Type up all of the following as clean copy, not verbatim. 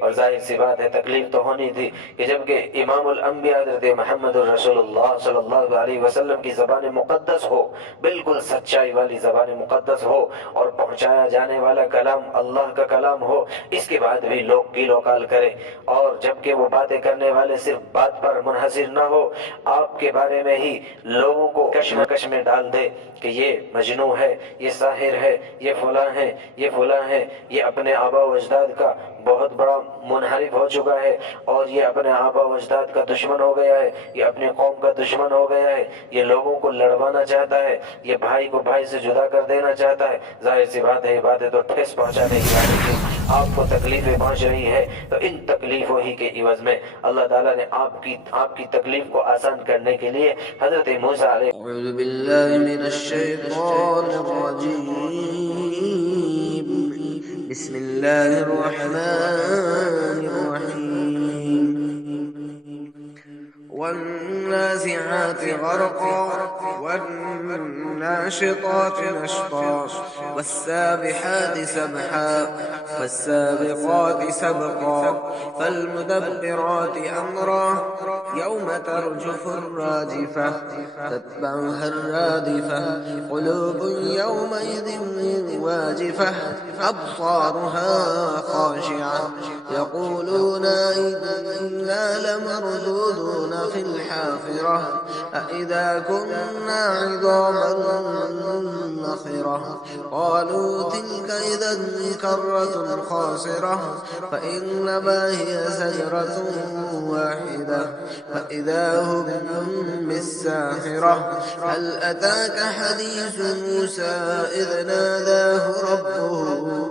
اور ظاہر سی بات ہے تکلیف تو ہونی تھی کہ جبکہ امام الانبیاء حضرت محمد الرسول اللہ صلی اللہ علیہ وسلم کی زبان مقدس ہو، بالکل سچائی والی زبان مقدس ہو، اور پہنچایا جانے والا کلام اللہ کا کلام ہو، اس کے بعد بھی لوگ کیل وکال کرے، اور جبکہ وہ باتیں کرنے والے صرف بات پر منحصر نہ ہو، آپ کے بارے میں ہی لوگوں کو کشمکش میں ڈال دے کہ یہ مجنون ہے، یہ ساحر ہے، یہ فلاں ہے، یہ فلاں ہے، یہ اپنے آبا و اجداد کا بہت بڑا منحرف ہو چکا ہے، اور یہ اپنے آبا و اجداد کا دشمن ہو گیا ہے، یہ اپنے قوم کا دشمن ہو گیا ہے، یہ لوگوں کو لڑوانا چاہتا ہے، یہ بھائی کو بھائی سے جدا کر دینا چاہتا ہے۔ ظاہر سی بات ہے یہ باتیں تو ٹھیس پہنچانے کی باتیں تھی، آپ کو تکلیفیں پہنچ رہی ہے تو ان تکلیفوں ہی کے عوض میں اللہ تعالیٰ نے آپ کی تکلیف کو آسان کرنے کے لیے حضرت موسیٰ علیہ اعوذ باللہ من الشیطان الرجیم بسم اللہ الرحمن الرحیم والنازعات غرقا والناشطات نشطا والسابحات سبحا فالسابقات سبقا فالمدبرات أمرا يوم ترجف الراجفة تتبعها الرادفة قلوب يومئذ واجفة أبصارها خاشعة يقولون إنا لمردودون في الحافرة أإذا كنا عظاما نخرة قالوا تلك إذا كرة خاسرة فإنما هي زجرة واحدة فإذا هم بالساحرة هل أتاك حديث موسى إذ ناداه ربه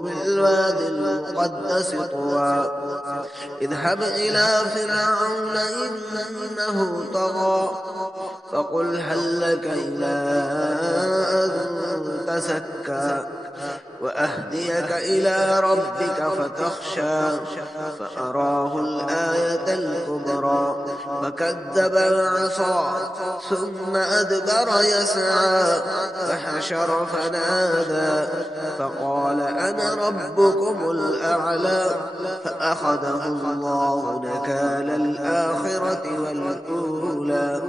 بالوادي المقدس طوى اذهب إلى فرعون إنه طغى فقل هل لك إلى أن تزكى وأهديك إلى ربك فتخشى فأراه الآية الكبرى فكذب وعصى ثم أدبر يسعى فحشر فنادى فقال أنا ربكم الأعلى فأخذه الله نكال الآخرة والأولى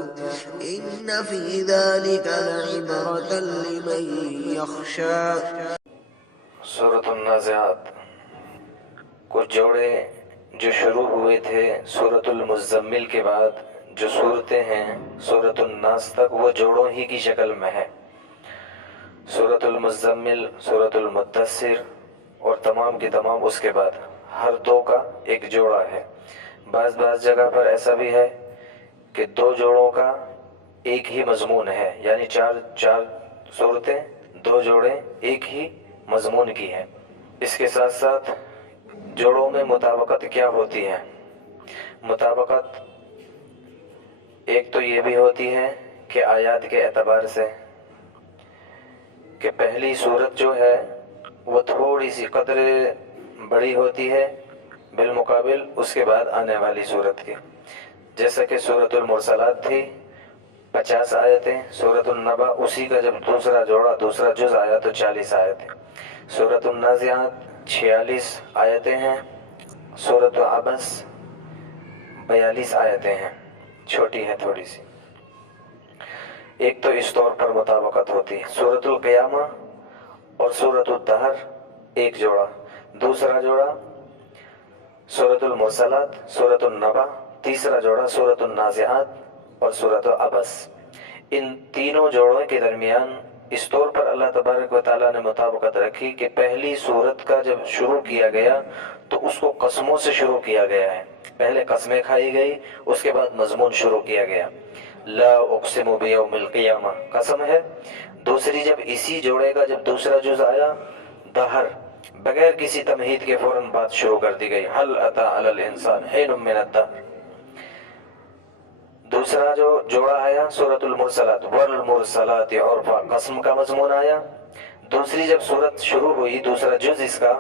إن في ذلك لعبرة لمن يخشى۔ سورۃ النازعات، کچھ جوڑے جو شروع ہوئے تھے سورۃ المزمل کے بعد جو صورتیں ہیں سورۃ الناس تک، وہ جوڑوں ہی کی شکل میں ہے۔ سورۃ المزمل، سورۃ المدثر اور تمام کی تمام اس کے بعد ہر دو کا ایک جوڑا ہے۔ بعض جگہ پر ایسا بھی ہے کہ دو جوڑوں کا ایک ہی مضمون ہے، یعنی چار صورتیں دو جوڑے ایک ہی مضمون کی ہیں۔ اس کے ساتھ ساتھ جوڑوں میں مطابقت کیا ہوتی ہے؟ مطابقت ایک تو یہ بھی ہوتی ہے کہ آیات کے اعتبار سے کہ پہلی صورت جو ہے وہ تھوڑی سی قدر بڑی ہوتی ہے بالمقابل اس کے بعد آنے والی صورت کی، جیسا کہ سورۃ المرسلات تھی 50 آیتیں، سورۃ النبا اسی کا جب دوسرا جوڑا دوسرا جز آیا تو 40 آیتیں، سورۃ النازعات 46 آیتیں ہیں، سورۃ عبس 42 آیتیں ہیں، چھوٹی ہے تھوڑی سی۔ ایک تو اس طور پر مطابقت ہوتی ہے۔ سورۃ القیامہ اور سورۃ الدہر ایک جوڑا، دوسرا جوڑا سورۃ المرسلات، سورۃ النبا، تیسرا جوڑا سورۃ النازعات اور سورۃ عبس۔ ان تینوں جوڑوں کے درمیان اس طور پر اللہ تبارک و تعالیٰ نے مطابقت رکھی کہ پہلی سورت کا جب شروع کیا گیا تو اس کو قسموں سے شروع کیا گیا ہے، پہلے قسمیں کھائی گئی، اس کے بعد مضمون شروع کیا گیا، لا اقسم بیوم القیامہ قسم ہے۔ دوسری جب اسی جوڑے کا جب دوسرا جز آیا دہر، بغیر کسی تمہید کے فوراً بات شروع کر دی گئی، هل اتى علی الانسان حین من الدہر۔ دوسرا جو جوڑا آیا سورۃ المرسلات، والمرسلات عرفا، قسم کا مضمون آیا۔ دوسری جب سورت شروع ہوئی دوسرا جز اس کا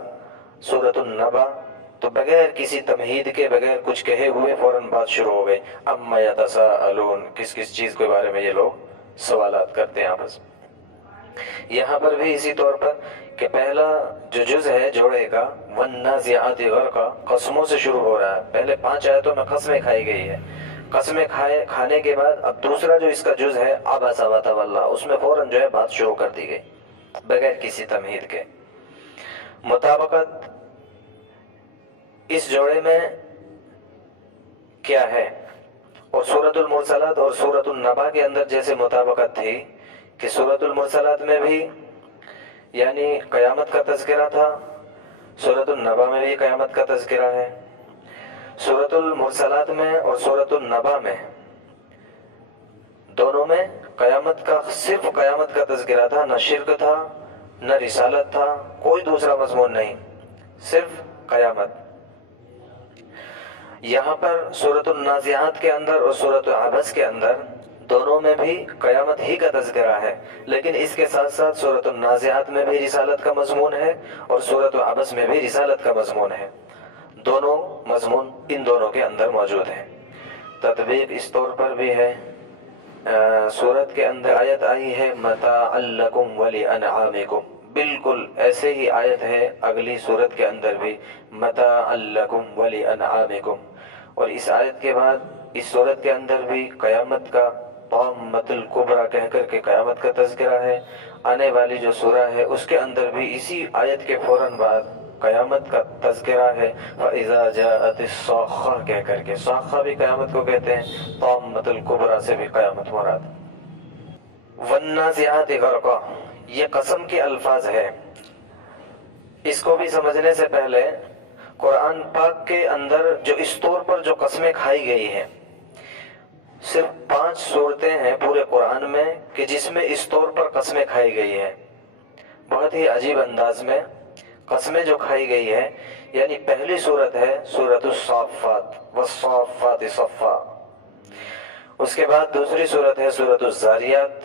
سورۃ النبا، تو بغیر کسی تمہید کے بغیر کچھ کہے ہوئے فوراً بات شروع ہو گئی، اما یتساءلون، کس چیز کے بارے میں یہ لوگ سوالات کرتے ہیں آپس۔ یہاں پر بھی اسی طور پر کہ پہلا جو جز ہے جوڑے کا والنازعات غرقا قسموں سے شروع ہو رہا ہے. پہلے 5 آیتوں میں قسمیں کھائی گئی ہے. قسمیں کھانے کے بعد اب دوسرا جو اس کا جز ہے عبس وتولی، اس میں فوراً جو ہے بات شروع کر دی گئی بغیر کسی تمہید کے. مطابقت اس جوڑے میں کیا ہے؟ اور سورۃ المرسلات اور سورۃ النبا کے اندر جیسے مطابقت تھی کہ سورۃ المرسلات میں بھی یعنی قیامت کا تذکرہ تھا، سورۃ النبا میں بھی قیامت کا تذکرہ ہے. سورۃ المرسلات میں اور سورۃ النبا میں دونوں میں قیامت کا صرف قیامت کا تذکرہ تھا، نہ شرک تھا نہ رسالت تھا، کوئی دوسرا مضمون نہیں، صرف قیامت. یہاں پر سورۃ النازعات کے اندر اور سورۃ عبس کے اندر دونوں میں بھی قیامت ہی کا تذکرہ ہے، لیکن اس کے ساتھ ساتھ سورۃ النازعات میں بھی رسالت کا مضمون ہے اور سورۃ عبس میں بھی رسالت کا مضمون ہے. دونوں مضمون ان دونوں کے اندر موجود ہیں. تطبیق اس طور پر بھی ہے، سورت کے اندر آیت آئی ہے متاعا لکم ولانعامکم، بالکل ایسے ہی آیت ہے اگلی سورت کے اندر بھی متاعا لکم ولانعامکم. اور اس آیت کے بعد اس سورت کے اندر بھی قیامت کا طامۃ الکبریٰ کہہ کر کے قیامت کا تذکرہ ہے. آنے والی جو سورہ ہے اس کے اندر بھی اسی آیت کے فوراً بعد قیامت کا تذکرہ ہے فَإِذَا جَاءَتِ الصَّاخَّةُ کہہ کر کے. صاخہ بھی قیامت کو کہتے ہیں، طامۃ الکبریٰ سے بھی قیامت مراد. وَالنَّازِعَاتِ غَرْقًا یہ قسم کے الفاظ ہے. اس کو بھی سمجھنے سے پہلے قرآن پاک کے اندر جو اس طور پر جو قسمیں کھائی گئی ہیں، صرف 5 صورتیں ہیں پورے قرآن میں کہ جس میں اس طور پر قسمیں کھائی گئی ہیں. بہت ہی عجیب انداز میں قسمیں جو کھائی گئی ہے. یعنی پہلی صورت ہے سورۃ الصافات والصافات صفا، اس کے بعد دوسری صورت ہے سورۃ الذاریات،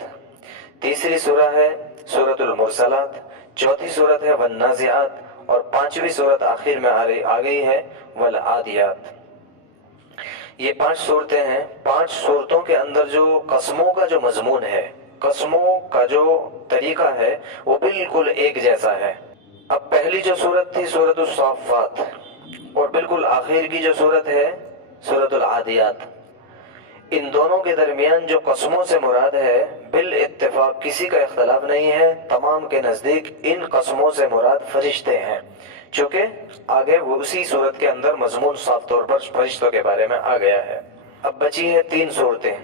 تیسری سورہ ہے سورۃ المرسلات، چوتھی صورت ہے والنازعات، اور 5ویں صورت آخر میں آ گئی ہے والعادیات. یہ 5 صورتیں ہیں. 5 صورتوں کے اندر جو قسموں کا جو مضمون ہے، قسموں کا جو طریقہ ہے وہ بالکل ایک جیسا ہے. اب پہلی جو صورت تھی سورۃ الصافات اور بالکل آخر کی جو صورت ہے سورۃ العادیات، ان دونوں کے درمیان جو قسموں سے مراد ہے بالاتفاق کسی کا اختلاف نہیں ہے، تمام کے نزدیک ان قسموں سے مراد فرشتے ہیں، چونکہ آگے وہ اسی صورت کے اندر مضمون صاف طور پر فرشتوں کے بارے میں آ گیا ہے. اب بچی ہے 3 صورتیں.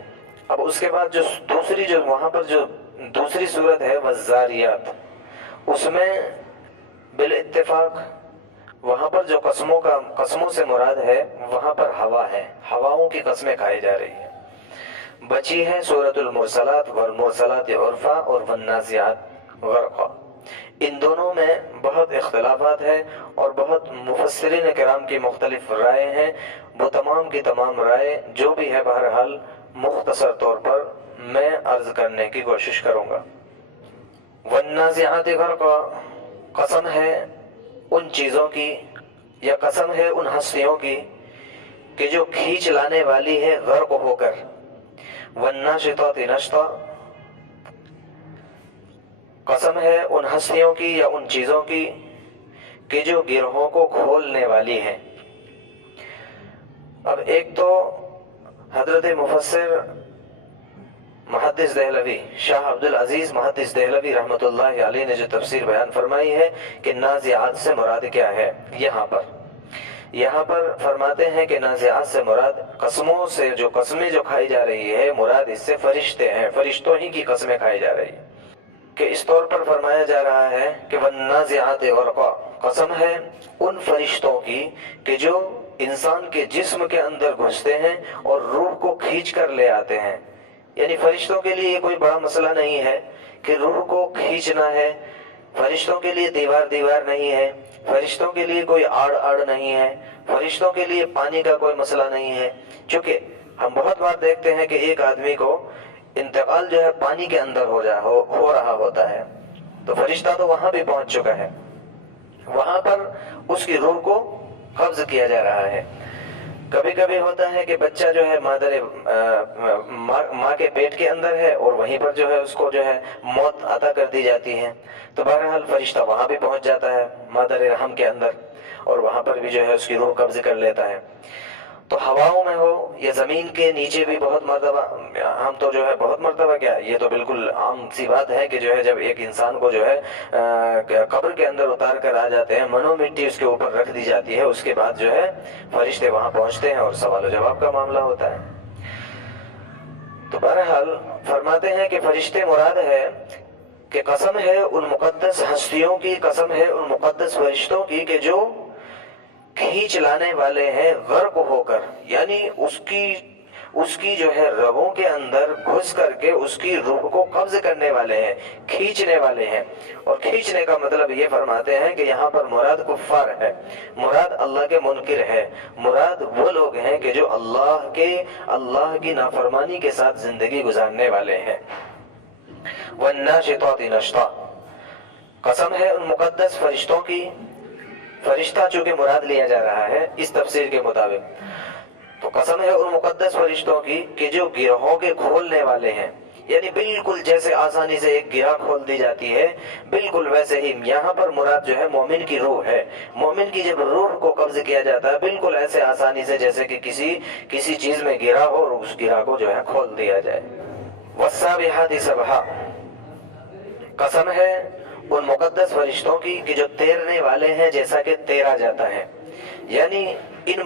اب اس کے بعد جو دوسری جو وہاں پر جو دوسری صورت ہے والذاریات، اس میں بالاتفاق وہاں پر جو قسموں سے مراد ہے وہاں پر ہوا ہے، ہواؤں کی قسمیں کھائی جا رہی ہیں. بچی ہے سورۃ المرسلات والمرسلات عرفا اور والنازعات غرقا. ان دونوں میں بہت اختلافات ہیں اور بہت مفسرین کرام کی مختلف رائے ہیں. وہ تمام کی تمام رائے جو بھی ہے بہرحال مختصر طور پر میں عرض کرنے کی کوشش کروں گا. والنازعات غرقا قسم ہے ان چیزوں کی یا قسم ہے ان ہستیوں کی کہ جو کھینچ لانے والی ہے غرق ہو کر. والناشطات نشطا قسم ہے ان ہستیوں کی یا ان چیزوں کی کہ جو گرہوں کو کھولنے والی ہیں. اب ایک تو حضرت مفسر محدث دہلوی شاہ عبدالعزیز محدث دہلوی رحمۃ اللہ علیہ نے جو تفسیر بیان فرمائی ہے کہ نازعات سے مراد کیا ہے. یہاں پر فرماتے ہیں کہ نازعات سے مراد قسموں سے جو قسمیں جو کھائی جا رہی ہے مراد اس سے فرشتے ہیں، فرشتوں ہی کی قسمیں کھائی جا رہی ہیں. کہ اس طور پر فرمایا جا رہا ہے کہ والنازعات غرقا قسم ہے ان فرشتوں کی کہ جو انسان کے جسم کے اندر گھستے ہیں اور روح کو کھینچ کر لے آتے ہیں. یعنی فرشتوں کے لیے یہ کوئی بڑا مسئلہ نہیں ہے کہ روح کو کھینچنا ہے، فرشتوں کے لیے دیوار نہیں ہے، فرشتوں کے لیے کوئی آڑ نہیں ہے، فرشتوں کے لیے پانی کا کوئی مسئلہ نہیں ہے. چونکہ ہم بہت بار دیکھتے ہیں کہ ایک آدمی کو انتقال جو ہے پانی کے اندر ہو رہا ہوتا ہے تو فرشتہ تو وہاں بھی پہنچ چکا ہے، وہاں پر اس کی روح کو قبض کیا جا رہا ہے. کبھی کبھی ہوتا ہے کہ بچہ جو ہے ماں کے پیٹ کے اندر ہے اور وہیں پر جو ہے اس کو جو ہے موت عطا کر دی جاتی ہے، تو بہرحال فرشتہ وہاں بھی پہنچ جاتا ہے مادر رحم کے اندر، اور وہاں پر بھی جو ہے اس کی روح قبض کر لیتا ہے۔ تو ہواؤں میں ہو یا زمین کے نیچے بھی بہت مرتبہ، ہم تو جو ہے بہت مرتبہ کیا، یہ تو بالکل عام سی بات ہے کہ جو ہے جب ایک انسان کو جو ہے قبر کے اندر اتار کر آ جاتے ہیں، منو مٹی اس کے اوپر رکھ دی جاتی ہے، اس کے بعد جو ہے فرشتے وہاں پہنچتے ہیں اور سوال و جواب کا معاملہ ہوتا ہے۔ تو بہرحال فرماتے ہیں کہ فرشتے مراد ہے کہ قسم ہے ان مقدس ہستیوں کی، قسم ہے ان مقدس فرشتوں کی کہ جو کھینچ لانے والے ہیں غرق ہو کر، یعنی اس کی جو ہے رگوں کے اندر گھس کر کے اس کی روح کو قبض کرنے والے ہیں، کھینچنے والے ہیں۔ اور کھینچنے کا مطلب یہ فرماتے ہیں کہ یہاں پر مراد کفار ہے، مراد اللہ کے منکر ہے، مراد وہ لوگ ہیں کہ جو اللہ کی نافرمانی کے ساتھ زندگی گزارنے والے ہیں۔ وَالنَّاشِطَاتِ نَشْطًا، قسم ہے ان مقدس فرشتوں کی، فرشتہ چونکہ مراد لیا جا رہا ہے اس تفسیر کے مطابق، تو قسم ہے ان مقدس فرشتوں کی کہ جو گرہوں کے کھولنے والے ہیں، یعنی بالکل جیسے آسانی سے ایک گرہ کھول دی جاتی ہے، بالکل ویسے ہی یہاں پر مراد جو ہے مومن کی روح ہے۔ مومن کی جب روح کو قبض کیا جاتا ہے بالکل ایسے آسانی سے جیسے کہ کسی چیز میں گرہ ہو اور اس گرہ کو جو ہے کھول دیا جائے۔ وَالسَّابِحَاتِ سَبْحًا، قسم ہے ان مقدس فرشتوں کی کہ جو تیرنے والے ہیں جیسا کہ تیرا جاتا ہے، یعنی ان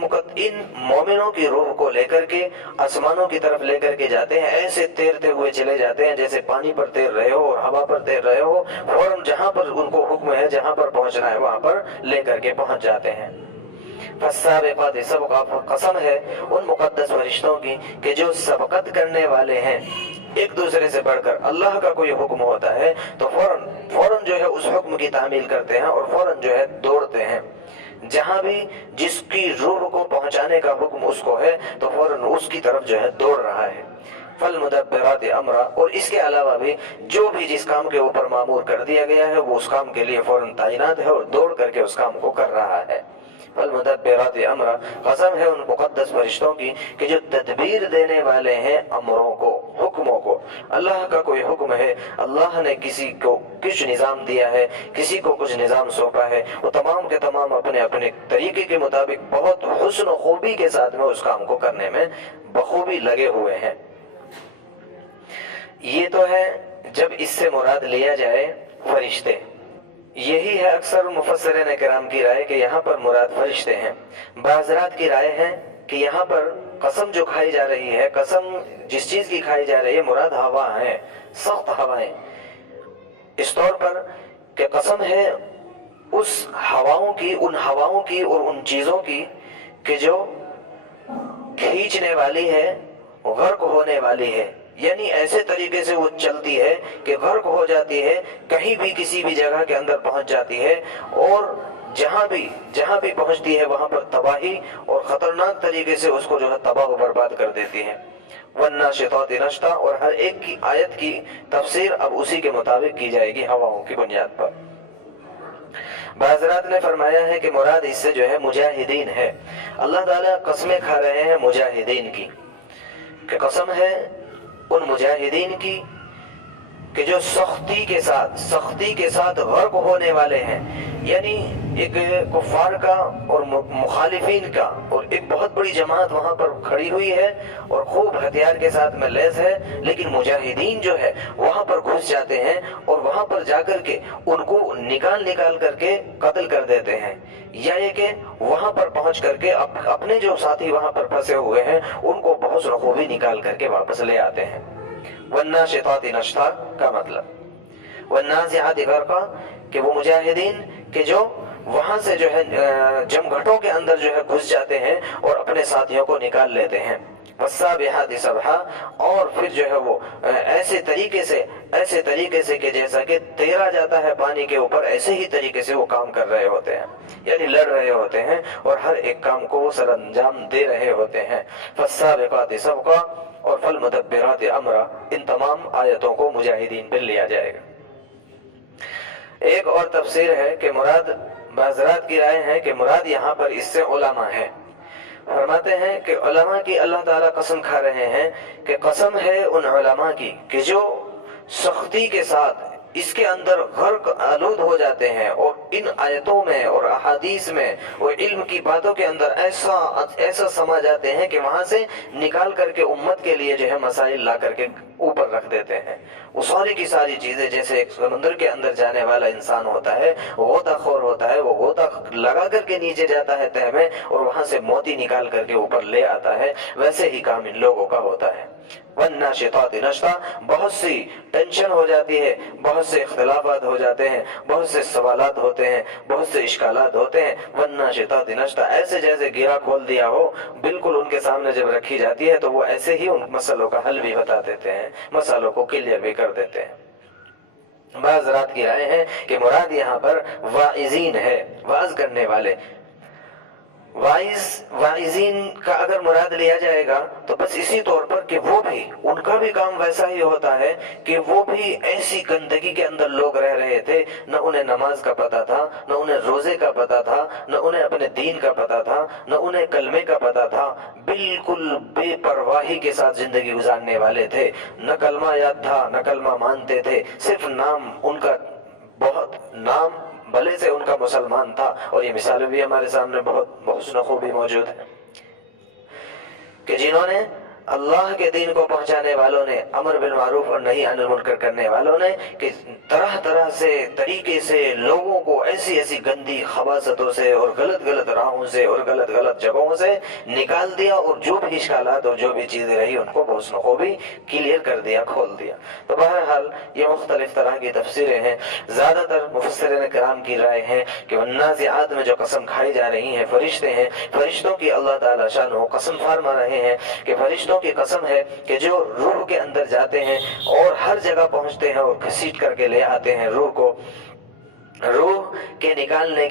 مومنوں کی روح کو لے کر کے آسمانوں کی طرف لے کر کے جاتے ہیں، ایسے تیرتے ہوئے چلے جاتے ہیں جیسے پانی پر تیر رہے ہو اور ہوا پر تیر رہے ہو، فوراً جہاں پر ان کو حکم ہے جہاں پر پہنچنا ہے وہاں پر لے کر کے پہنچ جاتے ہیں۔ فَالسَّابِقَاتِ سَبْقًا، قسم ہے ان مقدس فرشتوں کی کہ جو سبقت کرنے والے ہیں ایک دوسرے سے بڑھ کر۔ اللہ کا کوئی حکم ہوتا ہے تو فوراً جو ہے اس حکم کی تعمیل کرتے ہیں اور فوراً جو ہے دوڑتے ہیں، جہاں بھی جس کی روح کو پہنچانے کا حکم اس کو ہے تو فوراً اس کی طرف جو ہے دوڑ رہا ہے۔ فَالْمُدَبِّرَاتِ أَمْرًا، اور اس کے علاوہ بھی جو بھی جس کام کے اوپر مامور کر دیا گیا ہے وہ اس کام کے لیے فوراً تعینات ہے اور دوڑ کر کے اس کام کو کر رہا ہے۔ فَالْمُدَبِّرَاتِ أَمْرًا، قسم ہے ان مقدس فرشتوں کی کہ جو تدبیر دینے والے ہیں امروں کو، حکموں کو۔ اللہ کا کوئی حکم ہے، اللہ نے کسی کو کچھ نظام دیا ہے، کسی کو کچھ نظام سونپا ہے، وہ تمام کے تمام اپنے اپنے طریقے کے مطابق بہت حسن و خوبی کے ساتھ میں اس کام کو کرنے میں بخوبی لگے ہوئے ہیں۔ یہ تو ہے جب اس سے مراد لیا جائے فرشتے۔ یہی ہے اکثر مفسرین کرام کی رائے کہ یہاں پر مراد فرشتے ہیں۔ بعض حضرات کی رائے ہے کہ یہاں پر قسم جو کھائی جا رہی ہے، قسم جس چیز کی کھائی جا رہی ہے مراد ہوا ہے، سخت ہوائیں، اس طور پر کہ قسم ہے اس ہواؤں کی، ان ہواؤں کی اور ان چیزوں کی کہ جو کھینچنے والی ہے، غرق ہونے والی ہے، یعنی ایسے طریقے سے وہ چلتی ہے کہ غرق ہو جاتی ہے، کہیں بھی کسی بھی جگہ کے اندر پہنچ جاتی ہے، اور جہاں بھی پہنچتی ہے وہاں پر تباہی اور خطرناک طریقے سے اس کو جو ہے تباہ و برباد کر دیتی ہے۔ وَالنَّاشِطَاتِ نَشْطًا، اور ہر ایک کی آیت کی تفسیر اب اسی کے مطابق کی جائے گی ہواؤں کی بنیاد پر۔ بعض حضرات نے فرمایا ہے کہ مراد اس سے جو ہے مجاہدین ہے۔ اللہ تعالیٰ قسمیں کھا رہے ہیں مجاہدین کی، کہ قسم ہے ان مجاہدین کی کہ جو سختی کے ساتھ غرق ہونے والے ہیں، یعنی ایک کفار کا اور مخالفین کا اور ایک بہت بڑی جماعت وہاں پر کھڑی ہوئی ہے اور خوب ہتھیار کے ساتھ میں لیس ہے، لیکن مجاہدین جو ہے وہاں پر گھس جاتے ہیں اور وہاں پر جا کر کے ان کو نکال کر کے قتل کر دیتے ہیں، یا یہ کہ وہاں پر پہنچ کر کے اپنے جو ساتھی وہاں پر پھنسے ہوئے ہیں ان کو بہت خوبی نکال کر کے واپس لے آتے ہیں۔ وَالنَّاشِطَاتِ نَشْطًا کا مطلب وَالنَّازِعَاتِ غَرْقًا، کہ وہ مجاہدین کہ جو وہاں سے جو ہے جمگھٹوں کے اندر جو ہے گھس جاتے ہیں اور اپنے ساتھیوں کو نکال لیتے ہیں۔ وَالسَّابِحَاتِ سَبْحًا، اور پھر جو ہے وہ ایسے طریقے سے کہ جیسا کہ تیرا جاتا ہے پانی کے اوپر، ایسے ہی طریقے سے وہ کام کر رہے ہوتے ہیں، یعنی لڑ رہے ہوتے ہیں اور ہر ایک کام کو وہ سر انجام دے رہے ہوتے ہیں۔ فَالسَّابِقَاتِ سَبْقًا اور فَالْمُدَبِّرَاتِ أَمْرًا، ان تمام آیتوں کو مجاہدین پر لیا جائے گا۔ ایک اور تفسیر ہے کہ مراد، بعض حضرات کی رائے ہے کہ مراد یہاں پر اس سے علماء ہے۔ فرماتے ہیں کہ علماء کی اللہ تعالیٰ قسم کھا رہے ہیں کہ قسم ہے ان علماء کی کہ جو سختی کے ساتھ اس کے اندر غرق آلود ہو جاتے ہیں اور ان آیتوں میں اور احادیث میں اور علم کی باتوں کے اندر ایسا سما جاتے ہیں کہ وہاں سے نکال کر کے امت کے لیے جو ہے مسائل لا کر کے اوپر رکھ دیتے ہیں۔ وہ ساری کی ساری چیزیں جیسے ایک سمندر کے اندر جانے والا انسان ہوتا ہے، غوطہ خور ہوتا ہے، وہ غوطہ لگا کر کے نیچے جاتا ہے تہ میں اور وہاں سے موتی نکال کر کے اوپر لے آتا ہے، ویسے ہی کام ان لوگوں کا ہوتا ہے۔ وَالنَّاشِطَاتِ نَشْطًا، بہت سی ٹینشن ہو جاتی ہے، بہت سے اختلافات ہو جاتے ہیں، بہت سے سوالات ہوتے ہیں، بہت سے اشکالات ہوتے ہیں۔ وَالنَّاشِطَاتِ نَشْطًا، ایسے جیسے گرہ کھول دیا ہو، بالکل ان کے سامنے جب رکھی جاتی ہے تو وہ ایسے ہی ان مسئلوں کا حل بھی بتا دیتے ہیں، مسئلوں کو کلیئر بھی کر دیتے ہیں۔ بعض رات کی رائے ہیں کہ مراد یہاں پر واعظین ہے، واعظ کرنے والے۔ واعظین کا اگر مراد لیا جائے گا تو بس اسی طور پر کہ وہ بھی ان کا بھی کام ویسا ہی ہوتا ہے کہ وہ بھی ایسی گندگی کے اندر لوگ رہ رہے تھے، نہ انہیں نماز کا پتہ تھا، نہ انہیں روزے کا پتہ تھا، نہ انہیں اپنے دین کا پتہ تھا، نہ انہیں کلمے کا پتہ تھا، بالکل بے پرواہی کے ساتھ زندگی گزارنے والے تھے، نہ کلمہ یاد تھا نہ کلمہ مانتے تھے، صرف نام ان کا، بہت نام بھلے سے ان کا مسلمان تھا۔ اور یہ مثالیں بھی ہمارے سامنے بہت حسن خوبی موجود ہیں کہ جنہوں نے اللہ کے دین کو پہنچانے والوں نے، امر بالمعروف اور نہی عن المنکر کرنے والوں نے، کہ طرح طرح سے طریقے سے لوگوں کو ایسی ایسی گندی خباثتوں سے اور غلط غلط راہوں سے اور غلط غلط جگہوں سے نکال دیا، اور جو بھی اشکالات اور جو بھی چیزیں رہی ان کو بحسن خوبی کلیئر کر دیا، کھول دیا۔ تو بہرحال یہ مختلف طرح کی تفسیریں ہیں۔ زیادہ تر مفسرین کرام کی رائے ہے کہ والنازعات میں جو قسم کھائی جا رہی ہیں فرشتے ہیں، فرشتوں کی اللہ تعالیٰ شانہ قسم فرما رہے ہیں کہ فرشتوں کی قسم ہے کہ جو روح کے اندر جاتے ہیں اور ہر جگہ پہنچتے ہیں اور گھسیٹ کر کے لے آتے ہیں روح کو۔ روح کے نکالنے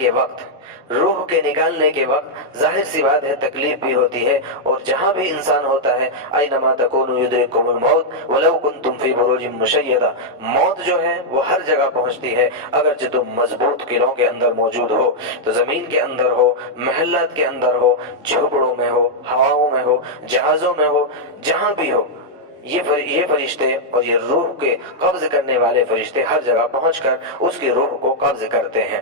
کے وقت ظاہر سی بات ہے تکلیف بھی ہوتی ہے، اور جہاں بھی انسان ہوتا ہے اینما تکونوا یدرککم الموت ولو کنتم فی بروج مشیدہ، موت جو ہے وہ ہر جگہ پہنچتی ہے، اگرچہ تم مضبوط قلعوں کے اندر موجود ہو، تو زمین کے اندر ہو، محلات کے اندر ہو، جھوپڑوں میں ہو، ہواؤں میں ہو، جہازوں میں ہو، جہاں بھی ہو، یہ فرشتے اور یہ روح کے قبض کرنے والے فرشتے ہر جگہ پہنچ کر اس کی روح کو قبض کرتے ہیں۔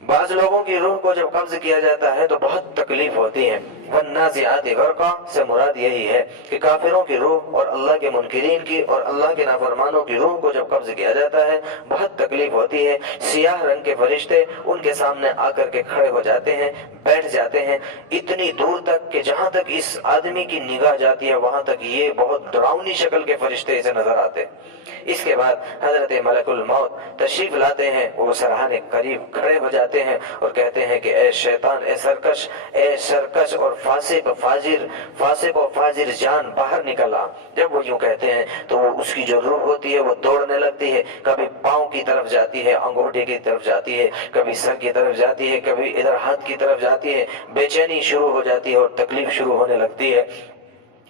بعض لوگوں کی روح کو جب قبض کیا جاتا ہے تو بہت تکلیف ہوتی ہے۔ والنازعات غرقا سے مراد یہی ہے کہ کافروں کی روح اور اللہ کے منکرین کی اور اللہ کے نافرمانوں کی روح کو جب قبض کیا جاتا ہے بہت تکلیف ہوتی ہے۔ سیاہ رنگ کے فرشتے ان کے سامنے آ کر کے کھڑے ہو جاتے ہیں، بیٹھ جاتے ہیں اتنی دور تک کہ جہاں تک اس آدمی کی نگاہ جاتی ہے وہاں تک یہ بہت ڈراؤنی شکل کے فرشتے اسے نظر آتے ہیں۔ اس کے بعد حضرت ملک الموت تشریف لاتے ہیں، وہ سرحانے قریب کھڑے ہو جاتے ہیں اور کہتے ہیں کہ اے شیطان، اے سرکش اور فاسق و فاجر جان، باہر نکل آ۔ جب وہ یوں کہتے ہیں تو وہ اس کی جو روح ہوتی ہے وہ دوڑنے لگتی ہے، کبھی پاؤں کی طرف جاتی ہے، انگوٹھے کی طرف جاتی ہے، کبھی سر کی طرف جاتی ہے، کبھی ادھر ہاتھ کی طرف جاتی ہے، بے چینی شروع ہو جاتی ہے اور تکلیف شروع ہونے لگتی ہے۔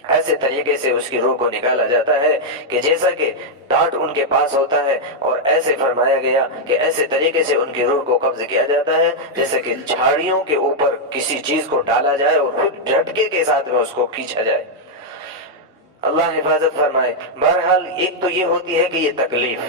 ایسے طریقے سے اس کی روح کو نکالا جاتا ہے کہ جیسا کہ ٹاٹ ان کے پاس ہوتا ہے، اور ایسے فرمایا گیا کہ ایسے طریقے سے ان کی روح کو قبض کیا جاتا ہے جیسے کہ جھاڑیوں کے اوپر کسی چیز کو ڈالا جائے اور پھر جھٹکے کے ساتھ میں اس کو کھینچا جائے۔ اللہ حفاظت فرمائے۔ بہرحال ایک تو یہ ہوتی ہے کہ یہ تکلیف،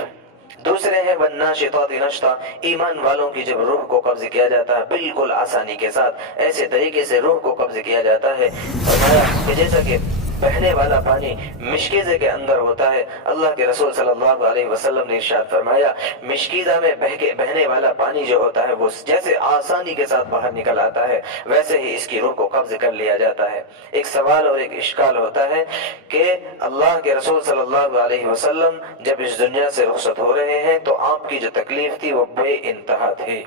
دوسرے ہیں والناشطات نشطا، ایمان والوں کی جب روح کو قبض کیا جاتا ہے بالکل آسانی کے ساتھ ایسے طریقے سے روح کو قبض کیا جاتا ہے، فرمایا کہ جیسا کہ بہنے والا پانی مشکیزے کے اندر ہوتا ہے۔ اللہ کے رسول صلی اللہ علیہ وسلم نے ارشاد فرمایا مشکیزہ میں بہنے والا پانی جو ہوتا ہے وہ جیسے آسانی کے ساتھ باہر نکل آتا ہے، ویسے ہی اس کی روح کو قبض کر لیا جاتا ہے۔ ایک سوال اور ایک اشکال ہوتا ہے کہ اللہ کے رسول صلی اللہ علیہ وسلم جب اس دنیا سے رخصت ہو رہے ہیں تو آپ کی جو تکلیف تھی وہ بے انتہا تھی،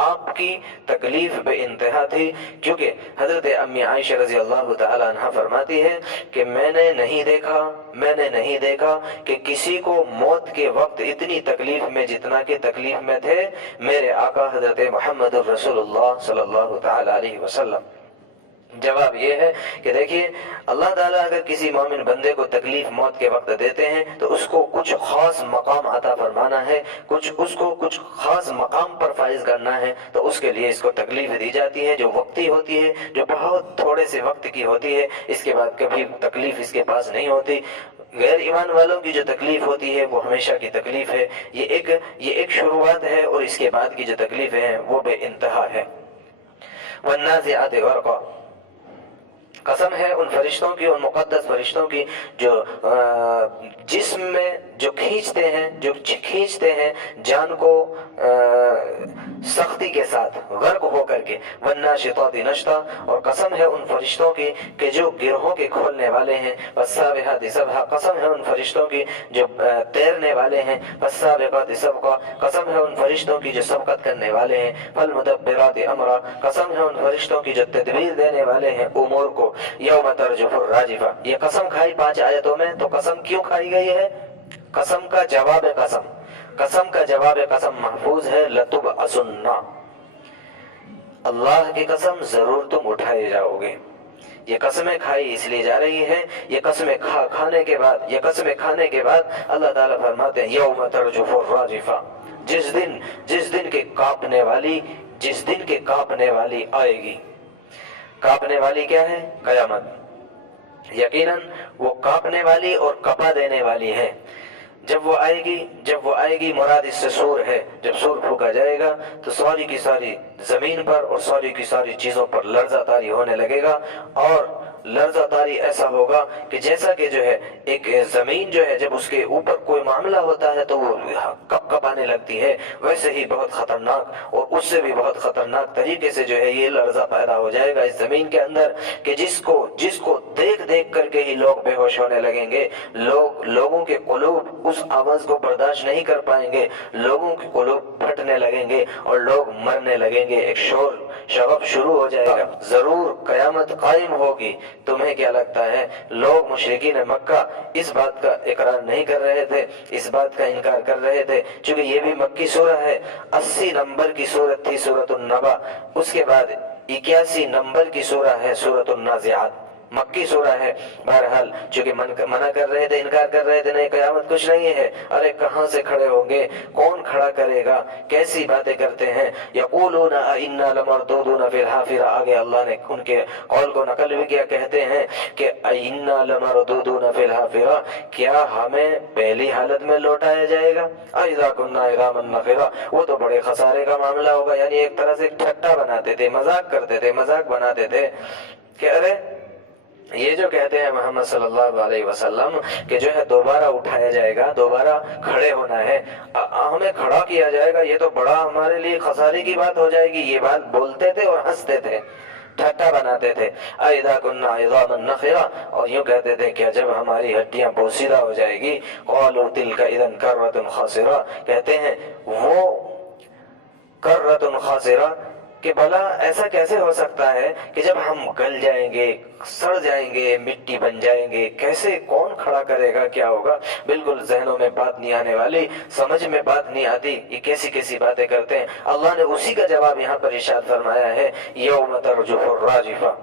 آپ کی تکلیف بے انتہا تھی، کیونکہ حضرت امی عائشہ رضی اللہ تعالی عنہ فرماتی ہے کہ میں نے نہیں دیکھا کہ کسی کو موت کے وقت اتنی تکلیف میں جتنا کہ تکلیف میں تھے میرے آقا حضرت محمد الرسول اللہ صلی اللہ تعالی علیہ وسلم۔ جواب یہ ہے کہ دیکھیے اللہ تعالیٰ اگر کسی مومن بندے کو تکلیف موت کے وقت دیتے ہیں تو اس کو کچھ خاص مقام عطا فرمانا ہے، اس کو کچھ خاص مقام پر فائز کرنا ہے، تو اس کے لیے اس کو تکلیف دی جاتی ہے جو وقتی ہوتی ہے، جو بہت تھوڑے سے وقت کی ہوتی ہے، اس کے بعد کبھی تکلیف اس کے پاس نہیں ہوتی۔ غیر ایمان والوں کی جو تکلیف ہوتی ہے وہ ہمیشہ کی تکلیف ہے، یہ ایک شروعات ہے، اور اس کے بعد کی جو تکلیفیں ہیں وہ بے انتہا ہے۔ والنازعات غرقا، قسم ہے ان فرشتوں کی، ان مقدس فرشتوں کی جو جسم میں جو کھینچتے ہیں جان کو سختی کے ساتھ، غرق ہو کر کے۔ والناشطات نشطا، اور قسم ہے ان فرشتوں کی کہ جو گروہوں کے کھولنے والے ہیں۔ والسابحات سبحا، قسم ہے ان فرشتوں کی جو تیرنے والے ہیں۔ والسابقات سبقا، قسم ہے ان فرشتوں کی جو سبقت کرنے والے ہیں۔ فالمدبرات امرا، قسم ہے ان فرشتوں کی جو تدبیر دینے والے ہیں امور کو۔ یوم ترجف الراجفہ، یہ قسم کھائی 5 آیتوں میں، تو قسم کیوں کھائی گئی ہے؟ قسم کا جواب قسم محفوظ ہے، لتبعثن، اللہ کی قسم ضرور تم اٹھائے جاؤ گے۔ یہ قسمیں کھائی اس لیے جا رہی ہے، یہ قسمیں کھانے کے بعد اللہ تعالیٰ فرماتے ہیں یوم ترجف الراجفہ، جس دن کے کانپنے والی آئے گی۔ کانپنے والی کیا ہے؟ قیامت۔ یقیناً وہ کانپنے والی اور کپا دینے والی ہے۔ جب وہ آئے گی مراد اس سے سور ہے۔ جب سور پھونکا جائے گا تو ساری کی ساری زمین پر اور ساری کی ساری چیزوں پر لرزہ طاری ہونے لگے گا، اور لرزہ طاری ایسا ہوگا کہ جیسا کہ جو ہے ایک زمین جو ہے جب اس کے اوپر کوئی معاملہ ہوتا ہے تو وہ کپ آنے لگتی ہے، ویسے ہی بہت خطرناک اور اس سے بھی بہت خطرناک طریقے سے جو ہے یہ لرزہ پیدا ہو جائے گا اس زمین کے اندر، کہ جس کو دیکھ کر کے ہی لوگ بے ہوش ہونے لگیں گے۔ لوگوں کے قلوب اس آواز کو برداشت نہیں کر پائیں گے، لوگوں کے قلوب پھٹنے لگیں گے اور لوگ مرنے لگیں گے، ایک شور شغب شروع ہو جائے گا، ضرور قیامت قائم ہوگی۔ تمہیں کیا لگتا ہے لوگ مشرکین مکہ اس بات کا اقرار نہیں کر رہے تھے، اس بات کا انکار کر رہے تھے؟ چونکہ یہ بھی مکی سورہ ہے، 80 نمبر کی سورت تھی سورۃ النبا، اس کے بعد 81 نمبر کی سورہ ہے سورۃ النازعات، مکی سورہ ہے۔ بہرحال چونکہ منع کر رہے تھے، انکار کر رہے تھے، نہیں قیامت کچھ نہیں ہے، ارے کہاں سے کھڑے ہوں گے، کون کھڑا کرے گا، کیسی باتیں کرتے ہیں۔ یقولون انا لمردودون فی الحافرہ، آگے اللہ نے ان کے قول کو نقل بھی کیا، کہتے ہیں کہ انا لمردودون فی الحافرہ، کیا ہمیں پہلی حالت میں لوٹایا جائے گا؟ اذا کنا عظاما نخرہ، وہ تو بڑے خسارے کا معاملہ ہوگا، یعنی ایک طرح سے ٹھٹا بناتے تھے، مذاق کرتے تھے، مذاق بناتے تھے کہ ارے یہ جو کہتے ہیں محمد صلی اللہ علیہ وسلم کہ جو ہے دوبارہ اٹھایا جائے گا، دوبارہ کھڑے ہونا ہے، ہمیں کھڑا کیا جائے گا، یہ تو بڑا ہمارے لیے خسارے کی بات ہو جائے گی۔ یہ بات بولتے تھے اور ہنستے تھے، ٹھٹا بناتے تھے۔ اذا كنا عظاما نخرا، اور یوں کہتے تھے کہ جب ہماری ہڈیاں بوسیدہ ہو جائے گی، قالوا تلك اذا كرة خاسرة، کہتے ہیں وہ کرۃ خاسرہ کہ بھلا ایسا کیسے ہو سکتا ہے کہ جب ہم گل جائیں گے، سڑ جائیں گے، مٹی بن جائیں گے، کیسے کون کھڑا کرے گا، کیا ہوگا؟ بالکل ذہنوں میں بات نہیں آنے والی، سمجھ میں بات نہیں آتی، یہ کیسی باتیں کرتے ہیں۔ اللہ نے اسی کا جواب یہاں پر ارشاد فرمایا ہے یوم ترجف الراجفہ،